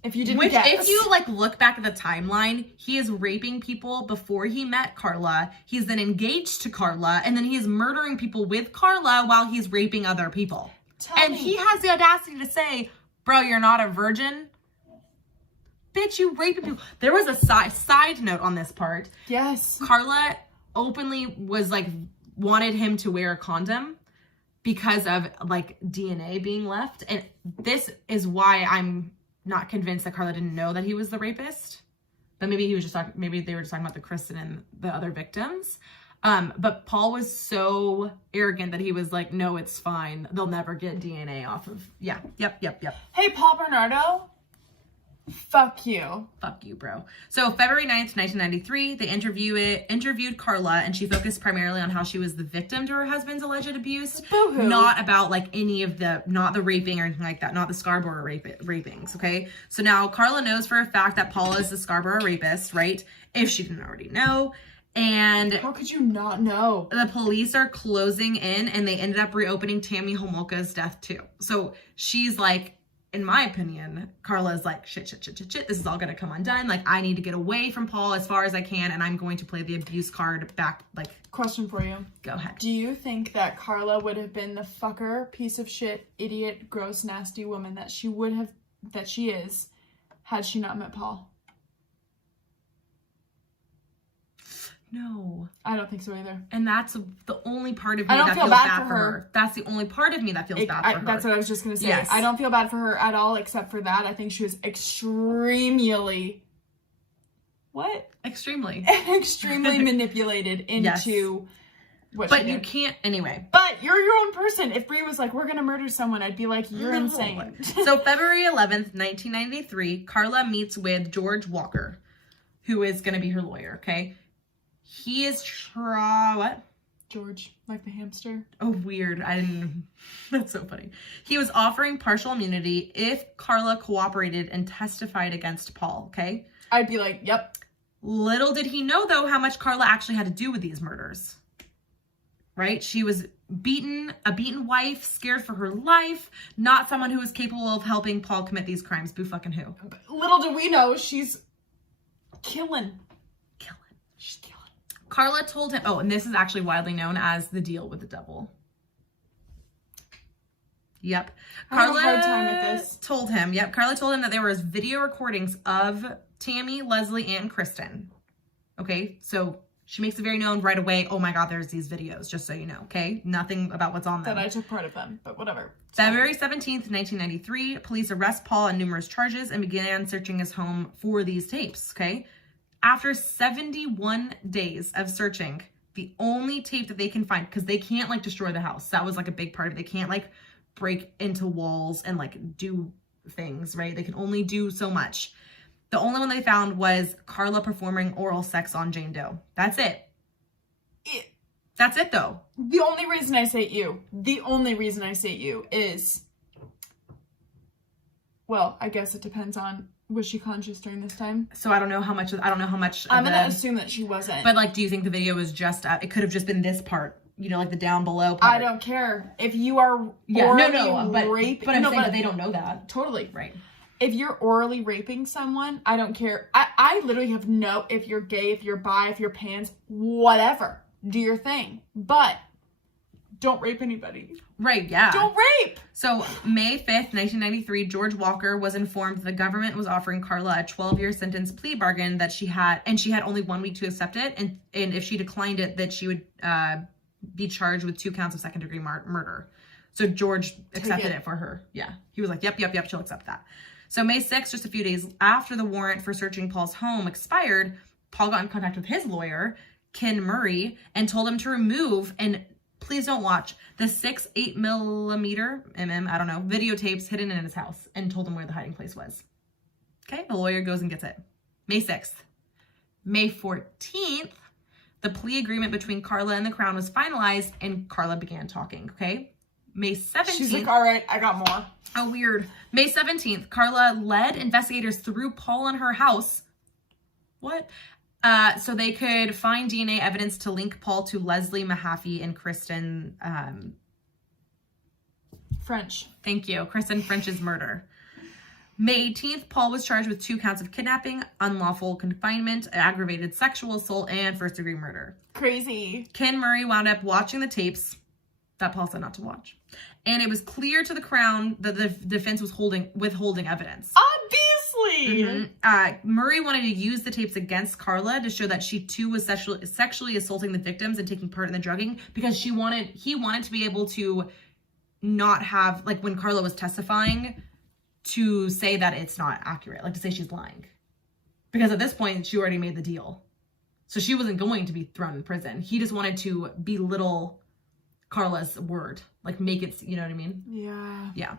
If you didn't guess. If you like look back at the timeline, he is raping people before he met Karla. He's then engaged to Karla, and then he's murdering people with Karla while he's raping other people. He has the audacity to say, bro, you're not a virgin. Bitch, you raping people. There was a side note on this part. Yes. Karla openly was like, wanted him to wear a condom because of like DNA being left. And this is why I'm not convinced that Karla didn't know that he was the rapist, but maybe he was just maybe they were just talking about the Kristen and the other victims. But Paul was so arrogant that he was like, no, it's fine. They'll never get DNA off of. Yeah. Yep. Hey, Paul Bernardo. Fuck you. Fuck you, bro. So February 9th, 1993, they interviewed Karla, and she focused primarily on how she was the victim to her husband's alleged abuse. Boo-hoo. Not about like not the raping or anything like that, not the Scarborough rapings, okay? So now Karla knows for a fact that Paul is the Scarborough rapist, right? If she didn't already know. And how could you not know? The police are closing in, and they ended up reopening Tammy Homolka's death too. So she's like, in my opinion, Karla's like, shit. This is all going to come undone. Like, I need to get away from Paul as far as I can, and I'm going to play the abuse card back. Like, question for you. Go ahead. Do you think that Karla would have been the fucker, piece of shit, idiot, gross, nasty woman that she is, had she not met Paul? No. I don't think so either. And that's the only part of me that feels bad for her. That's the only part of me that feels bad for her. That's what I was just going to say. Yes. I don't feel bad for her at all, except for that. I think she was extremely... What? Extremely manipulated into what but she did. You can't... Anyway. But you're your own person. If Brie was like, we're going to murder someone, I'd be like, you're insane. So February 11th, 1993, Karla meets with George Walker, who is going to be her lawyer, okay? He is what? George, like the hamster. Oh, weird. I didn't... That's so funny. He was offering partial immunity if Karla cooperated and testified against Paul, okay? I'd be like, yep. Little did he know, though, how much Karla actually had to do with these murders. Right? She was a beaten wife, scared for her life, not someone who was capable of helping Paul commit these crimes. Boo fucking who. Little do we know, she's killing. She's killing. Karla told him, and this is actually widely known as the deal with the devil. Yep. Karla had a hard time with this. Karla told him that there was video recordings of Tammy, Leslie, and Kristen. Okay, so she makes it very known right away, oh my God, there's these videos, just so you know, okay? Nothing about what's on them. That I took part of them, but whatever. February 17th, 1993, police arrest Paul on numerous charges and began searching his home for these tapes, okay? After 71 days of searching, the only tape that they can find, because they can't like destroy the house. That was like a big part of it. They can't like break into walls and like do things, right? They can only do so much. The only one they found was Karla performing oral sex on Jane Doe. That's it. That's it though. The only reason I say you is, well, I guess it depends on, was she conscious during this time? So I don't know how much. I'm going to assume that she wasn't. But like, do you think the video was just, it could have just been this part, you know, like the down below part? I don't care. If you are raping. But I'm saying that they don't know that. Totally. Right. If you're orally raping someone, I don't care. I literally have if you're gay, if you're bi, if you're pans, whatever. Do your thing. But don't rape anybody. Right, yeah. Don't rape! So, May 5th, 1993, George Walker was informed the government was offering Karla a 12-year sentence plea bargain that she had only 1 week to accept it, and if she declined it, that she would be charged with 2 counts of second-degree murder. So, George accepted it for her. Yeah. He was like, yep, she'll accept that. So, May 6th, just a few days after the warrant for searching Paul's home expired, Paul got in contact with his lawyer, Ken Murray, and told him to remove and please don't watch the 6 8mm, I don't know, videotapes hidden in his house, and told him where the hiding place was. Okay, the lawyer goes and gets it. May 6th. May 14th, the plea agreement between Karla and the Crown was finalized, and Karla began talking, okay? May 17th. She's like, all right, I got more. Oh, weird. May 17th, Karla led investigators through Paul and her house. What? So they could find DNA evidence to link Paul to Leslie Mahaffey and Kristen French. Thank you. Kristen French's murder. May 18th, Paul was charged with 2 counts of kidnapping, unlawful confinement, aggravated sexual assault, and first-degree murder. Crazy. Ken Murray wound up watching the tapes that Paul said not to watch. And it was clear to the Crown that the defense was withholding evidence. Obviously! Mm-hmm. Murray wanted to use the tapes against Karla to show that she too was sexually assaulting the victims and taking part in the drugging, because he wanted to be able to not have, like when Karla was testifying, to say that it's not accurate, like to say she's lying. Because at this point, she already made the deal. So she wasn't going to be thrown in prison. He just wanted to belittle Karla's word. Like, make it, you know what I mean? Yeah. Yeah.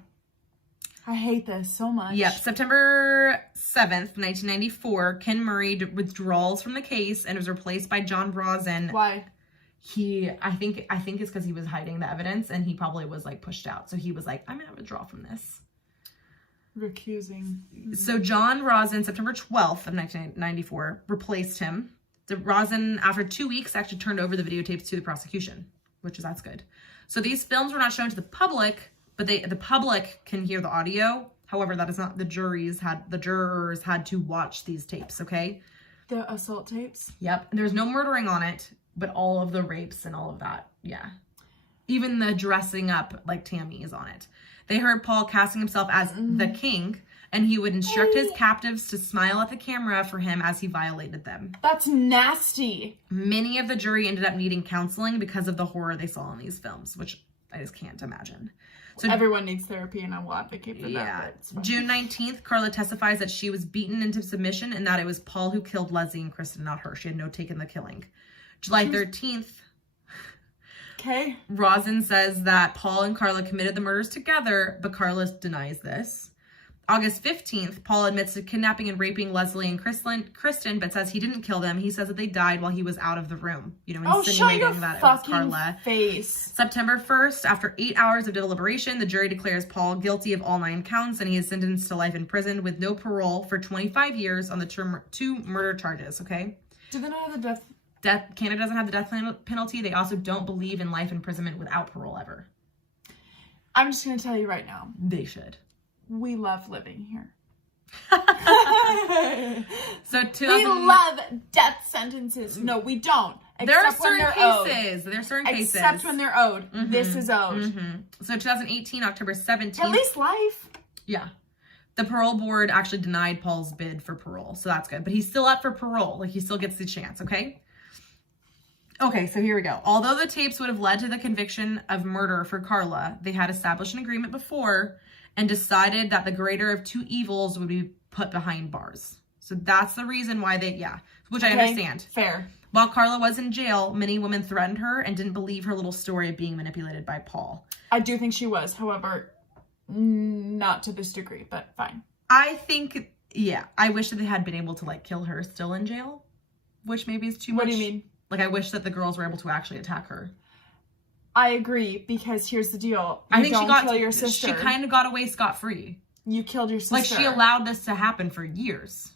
I hate this so much. Yep. September 7th, 1994, Ken Murray withdraws from the case and was replaced by John Rosen. Why? I think it's because he was hiding the evidence and he probably was like pushed out. So he was like, I'm going to withdraw from this. Recusing. So John Rosen, September 12th of 1994, replaced him. Rosen, after 2 weeks, actually turned over the videotapes to the prosecution, that's good. So these films were not shown to the public, but the public can hear the audio. However, that is not, the jurors had to watch these tapes, okay? The assault tapes? Yep. And there's no murdering on it, but all of the rapes and all of that, yeah. Even the dressing up like Tammy is on it. They heard Paul casting himself as the king, and he would instruct his captives to smile at the camera for him as he violated them. That's nasty. Many of the jury ended up needing counseling because of the horror they saw in these films, which I just can't imagine. So everyone needs therapy, and I will advocate for that. Yeah. June 19th, Karla testifies that she was beaten into submission and that it was Paul who killed Leslie and Kristen, not her. She had no take in the killing. July 13th, okay. Rosen says that Paul and Karla committed the murders together, but Karla denies this. August 15th, Paul admits to kidnapping and raping Leslie and Kristen, but says he didn't kill them. He says that they died while he was out of the room. Insinuating that it was Karla. Face. September 1st, after 8 hours of deliberation, the jury declares Paul guilty of all 9 counts, and he is sentenced to life in prison with no parole for 25 years on the 2 murder charges, okay? Do they not have the Canada doesn't have the death penalty. They also don't believe in life imprisonment without parole ever. I'm just going to tell you right now. They should. We love living here. We love death sentences. No, we don't. There are certain cases. Except when they're owed. Mm-hmm. This is owed. Mm-hmm. So 2018, October 17th. At least life. Yeah. The parole board actually denied Paul's bid for parole. So that's good. But he's still up for parole. Like, he still gets the chance, okay? Okay, so here we go. Although the tapes would have led to the conviction of murder for Karla, they had established an agreement before and decided that the greater of 2 evils would be put behind bars. So that's the reason why which I understand. Fair. While Karla was in jail, many women threatened her and didn't believe her little story of being manipulated by Paul. I do think she was, however, not to this degree, but fine. I think, I wish that they had been able to, like, kill her still in jail, which maybe is too much. What do you mean? Like, I wish that the girls were able to actually attack her. I agree, because here's the deal. I think kill your sister. She kind of got away scot-free. You killed your sister. Like, she allowed this to happen for years.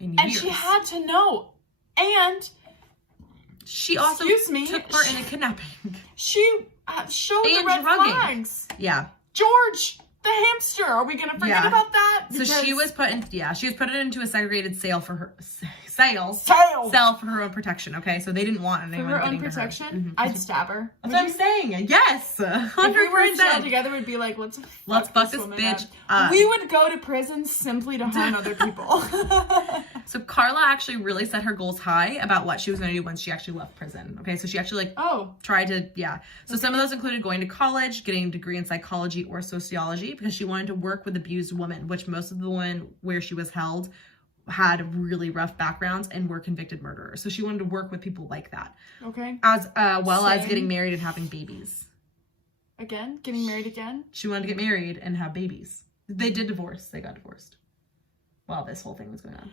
And she had to know. And she also took part in a kidnapping. She showed the red flags. Yeah. George, the hamster. Are we going to forget about that? Because so she was put into a segregated cell for her own protection. Okay, so they didn't want anyone for her getting own protection. To her. I'd stab her. That's what I'm saying. Yes, 100%. If we were in jail together, we'd be like, let's fuck this bitch up. We would go to prison simply to harm other people. So Karla actually really set her goals high about what she was going to do once she actually left prison. Okay, so she actually tried to So some of those included going to college, getting a degree in psychology or sociology, because she wanted to work with abused women, which most of the women where she was held had really rough backgrounds and were convicted murderers. So she wanted to work with people like that. Okay. As well as getting married and having babies. Again? Getting married again? She wanted to get married and have babies. They did divorce. They got divorced while this whole thing was going on.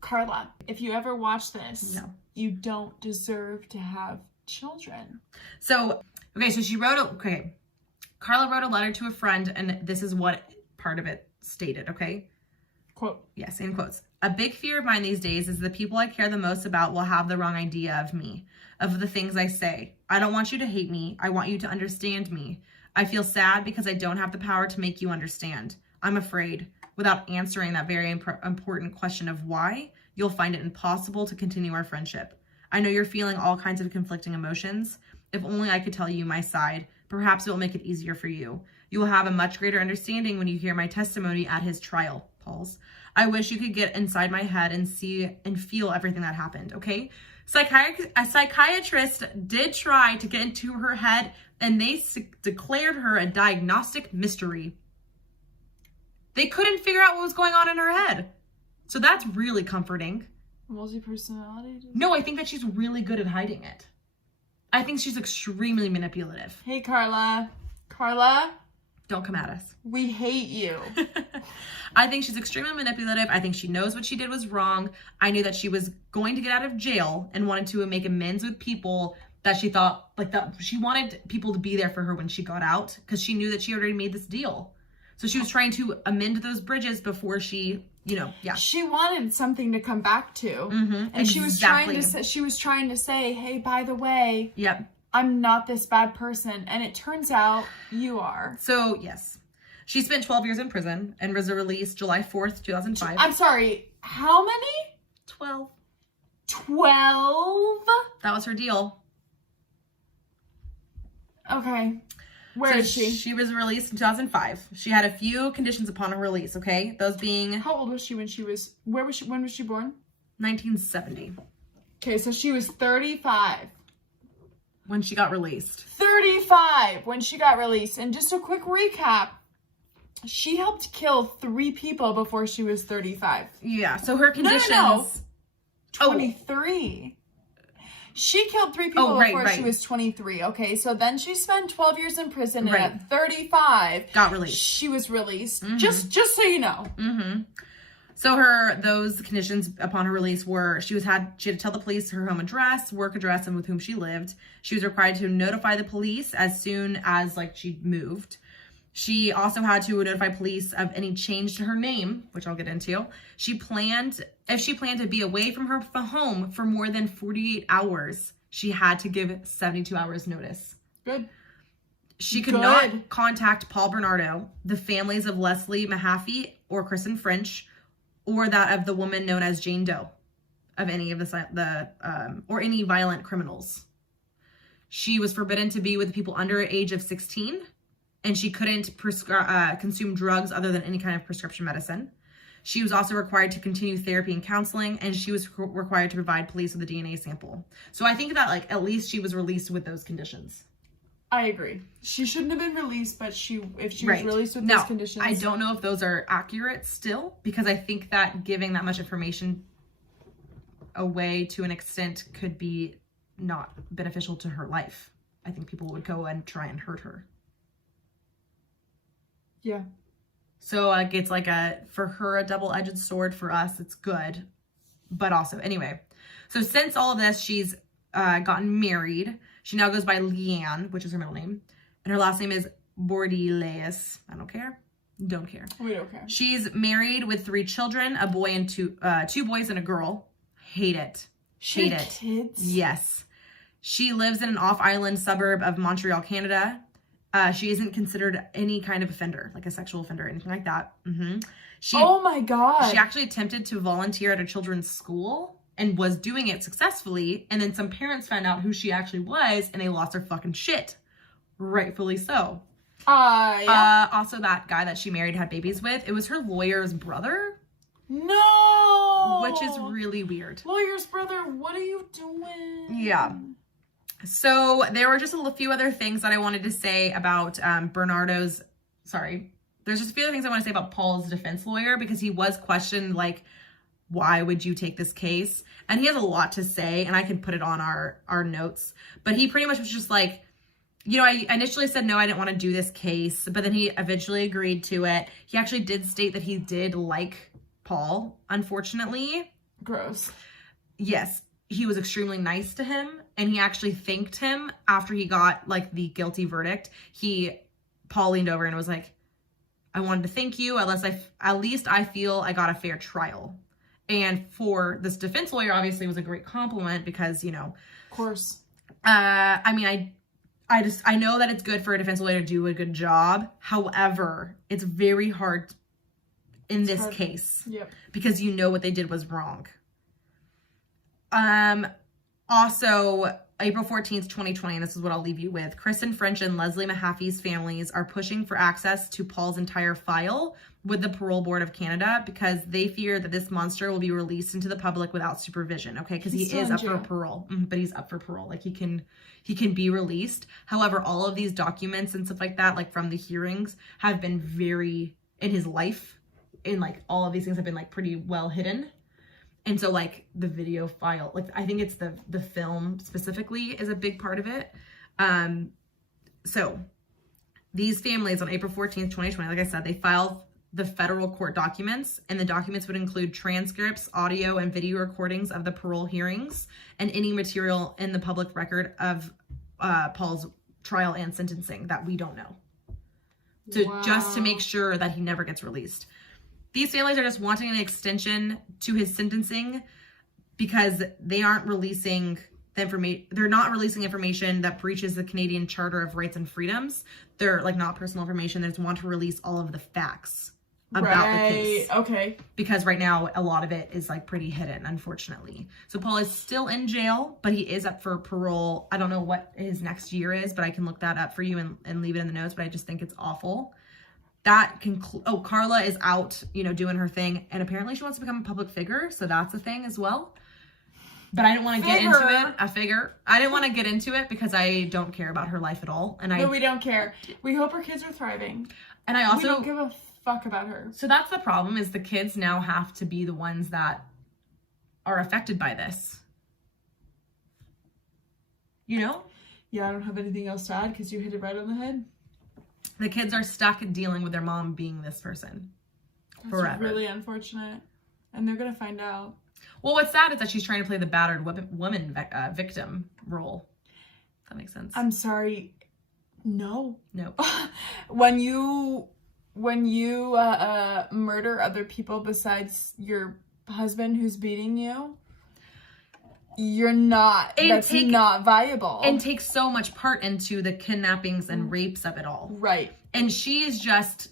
Karla, if you ever watch this, you don't deserve to have children. So, so Karla wrote a letter to a friend, and this is what part of it stated, okay? Quote. Yes, in quotes. A big fear of mine these days is the people I care the most about will have the wrong idea of me, of the things I say. I don't want you to hate me. I want you to understand me. I feel sad because I don't have the power to make you understand. I'm afraid, without answering that very important question of why, you'll find it impossible to continue our friendship. I know you're feeling all kinds of conflicting emotions. If only I could tell you my side, perhaps it will make it easier for you. You will have a much greater understanding when you hear my testimony at his trial, Paul's. I wish you could get inside my head and see and feel everything that happened, okay? A psychiatrist did try to get into her head, and they declared her a diagnostic mystery. They couldn't figure out what was going on in her head. So that's really comforting. Multi-personality? No, I think that she's really good at hiding it. I think she's extremely manipulative. Hey, Karla. Karla? Don't come at us. We hate you. I think she's extremely manipulative. I think she knows what she did was wrong. I knew that she was going to get out of jail and wanted to make amends with people that she thought, like, that she wanted people to be there for her when she got out, because she knew that she already made this deal. So she was trying to amend those bridges before she, you know, yeah. She wanted something to come back to. Mm-hmm, and exactly. she was trying to say, hey, by the way, yep, I'm not this bad person. And it turns out you are. So, yes. She spent 12 years in prison and was released July 4th, 2005. I'm sorry, how many? 12. 12? That was her deal. Okay. Where is she? She was released in 2005. She had a few conditions upon her release, okay? Those being... How old was she when she was... when was she born? 1970. Okay, so she was 35. When she got released. 35 when she got released. And just a quick recap. She helped kill 3 people before she was 35. Yeah, so her conditions... No. 23. She killed 3 people before she was 23. Okay, so then she spent 12 years in prison, and at 35, got released. She was released. Mm-hmm. Just so you know. Mm-hmm. So those conditions upon her release were she had to tell the police her home address, work address, and with whom she lived. She was required to notify the police as soon as she moved. She also had to notify police of any change to her name, which I'll get into. If she planned to be away from her home for more than 48 hours, she had to give 72 hours notice. Good. She could not contact Paul Bernardo, the families of Leslie Mahaffey or Kristen French, or that of the woman known as Jane Doe, of any of or any violent criminals. She was forbidden to be with people under the age of 16. And she couldn't consume drugs other than any kind of prescription medicine. She was also required to continue therapy and counseling, and she was required to provide police with a DNA sample. So I think that, at least she was released with those conditions. I agree. She shouldn't have been released, but if she was released with those conditions. I don't know if those are accurate still, because I think that giving that much information away to an extent could be not beneficial to her life. I think people would go and try and hurt her. Yeah. So it's for her a double-edged sword. For us, it's good. But also, anyway. So since all of this, she's gotten married. She now goes by Leanne, which is her middle name. And her last name is Bordileus. I don't care. Don't care. We don't care. She's married with 3 children, a boy and 2 boys and a girl. Hate it. Hate it. Kids? Yes. She lives in an off-island suburb of Montreal, Canada. She isn't considered any kind of offender, like a sexual offender or anything like that. Mm-hmm. Oh my God. She actually attempted to volunteer at a children's school and was doing it successfully. And then some parents found out who she actually was and they lost their fucking shit. Rightfully so. Yeah. Also, that guy that she married had babies with, it was her lawyer's brother. No. Which is really weird. Lawyer's brother, what are you doing? Yeah. So there were just a few other things that I wanted to say about There's just a few other things I want to say about Paul's defense lawyer, because he was questioned, why would you take this case? And he has a lot to say, and I can put it on our notes. But he pretty much was just I initially said, no, I didn't want to do this case. But then he eventually agreed to it. He actually did state that he did like Paul, unfortunately. Gross. Yes. He was extremely nice to him, and he actually thanked him after he got the guilty verdict. Paul leaned over and was like, I wanted to thank you. At least I feel I got a fair trial. And for this defense lawyer, obviously, it was a great compliment because, Of course. I know that it's good for a defense lawyer to do a good job. However, it's very hard in this case. Yep. Because you know what they did was wrong. Also, April 14th, 2020, and this is what I'll leave you with. Kristen French and Leslie Mahaffey's families are pushing for access to Paul's entire file with the Parole Board of Canada because they fear that this monster will be released into the public without supervision, okay? Because he is up for parole, but he's up for parole. He can be released. However, all of these documents and stuff like that, from the hearings, have been very, in his life, all of these things have been, pretty well hidden. And so like the video file, like I think it's the film specifically is a big part of it. So these families on April 14th, 2020, like I said, they filed the federal court documents, and the documents would include transcripts, audio and video recordings of the parole hearings, and any material in the public record of Paul's trial and sentencing that we don't know. So just to make sure that he never gets released. These families are just wanting an extension to his sentencing because they aren't releasing the information. They're not releasing information that breaches the Canadian Charter of Rights and Freedoms. They're like not personal information. They just want to release all of the facts about the case. Okay. Because right now a lot of it is like pretty hidden, unfortunately. So Paul is still in jail, but he is up for parole. I don't know what his next year is, but I can look that up for you and leave it in the notes. But I just think it's awful. That Karla is out, you know, doing her thing, and apparently she wants to become a public figure, so that's a thing as well. But I didn't want to get into it. I didn't want to get into it because I don't care about her life at all. No, we don't care. We hope her kids are thriving. And I also we don't give a fuck about her. So that's the problem, is the kids now have to be the ones that are affected by this. You know? Yeah, I don't have anything else to add because you hit it right on the head. The kids are stuck dealing with their mom being this person forever. That's really unfortunate. And they're going to find out. Well, what's sad is that she's trying to play the battered woman victim role. That makes sense. I'm sorry. No. When you murder other people besides your husband who's beating you, that's not viable. And takes so much part into the kidnappings and rapes of it all. Right. And she is just,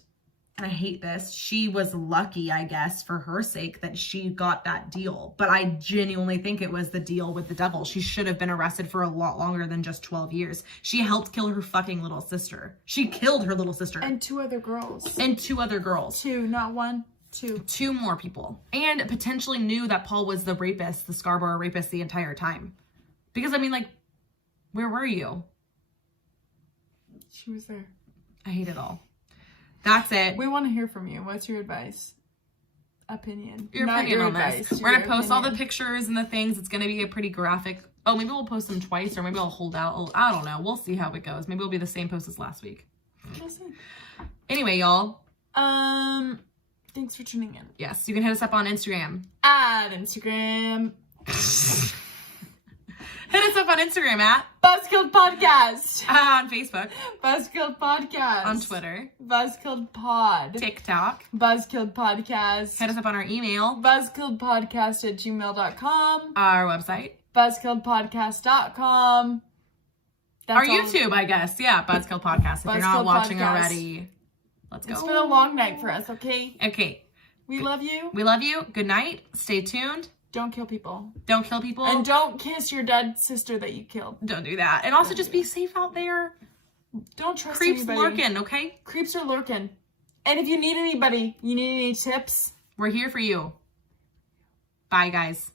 and I hate this, she was lucky, I guess, for her sake that she got that deal. But I genuinely think it was the deal with the devil. She should have been arrested for a lot longer than just 12 years. She helped kill her fucking little sister. She killed her little sister. And 2 other girls. 2, not 1. 2 more people. And potentially knew that Paul was the rapist, the Scarborough rapist, the entire time. Because, I mean, like, where were you? She was there. I hate it all. That's it. We want to hear from you. What's your advice? Opinion. Your opinion on this. We're going to post all the pictures and the things. It's going to be a pretty graphic. Oh, maybe we'll post them twice, or maybe I'll hold out. I don't know. We'll see how it goes. Maybe it'll be the same post as last week. We'll see. Anyway, y'all. Thanks for tuning in. Yes, you can hit us up on Instagram. At Instagram. Hit us up on Instagram at Buzzkilled Podcast. On Facebook. Buzzkilled Podcast. On Twitter. Buzzkilled Pod. TikTok. Buzzkilled Podcast. Hit us up on our email. buzzkilledpodcast@gmail.com. Our website. buzzkilledpodcast.com. Our YouTube, I guess. Yeah, Buzzkilled Podcast. If you're not watching already, let's go. It's been a long night for us, okay? Okay. We love you. We love you. Good night. Stay tuned. Don't kill people. Don't kill people. And don't kiss your dead sister that you killed. Don't do that. And also just be safe out there. Don't trust Creeps anybody. lurking, okay? Creeps are lurking. And if you need anybody, you need any tips, we're here for you. Bye, guys.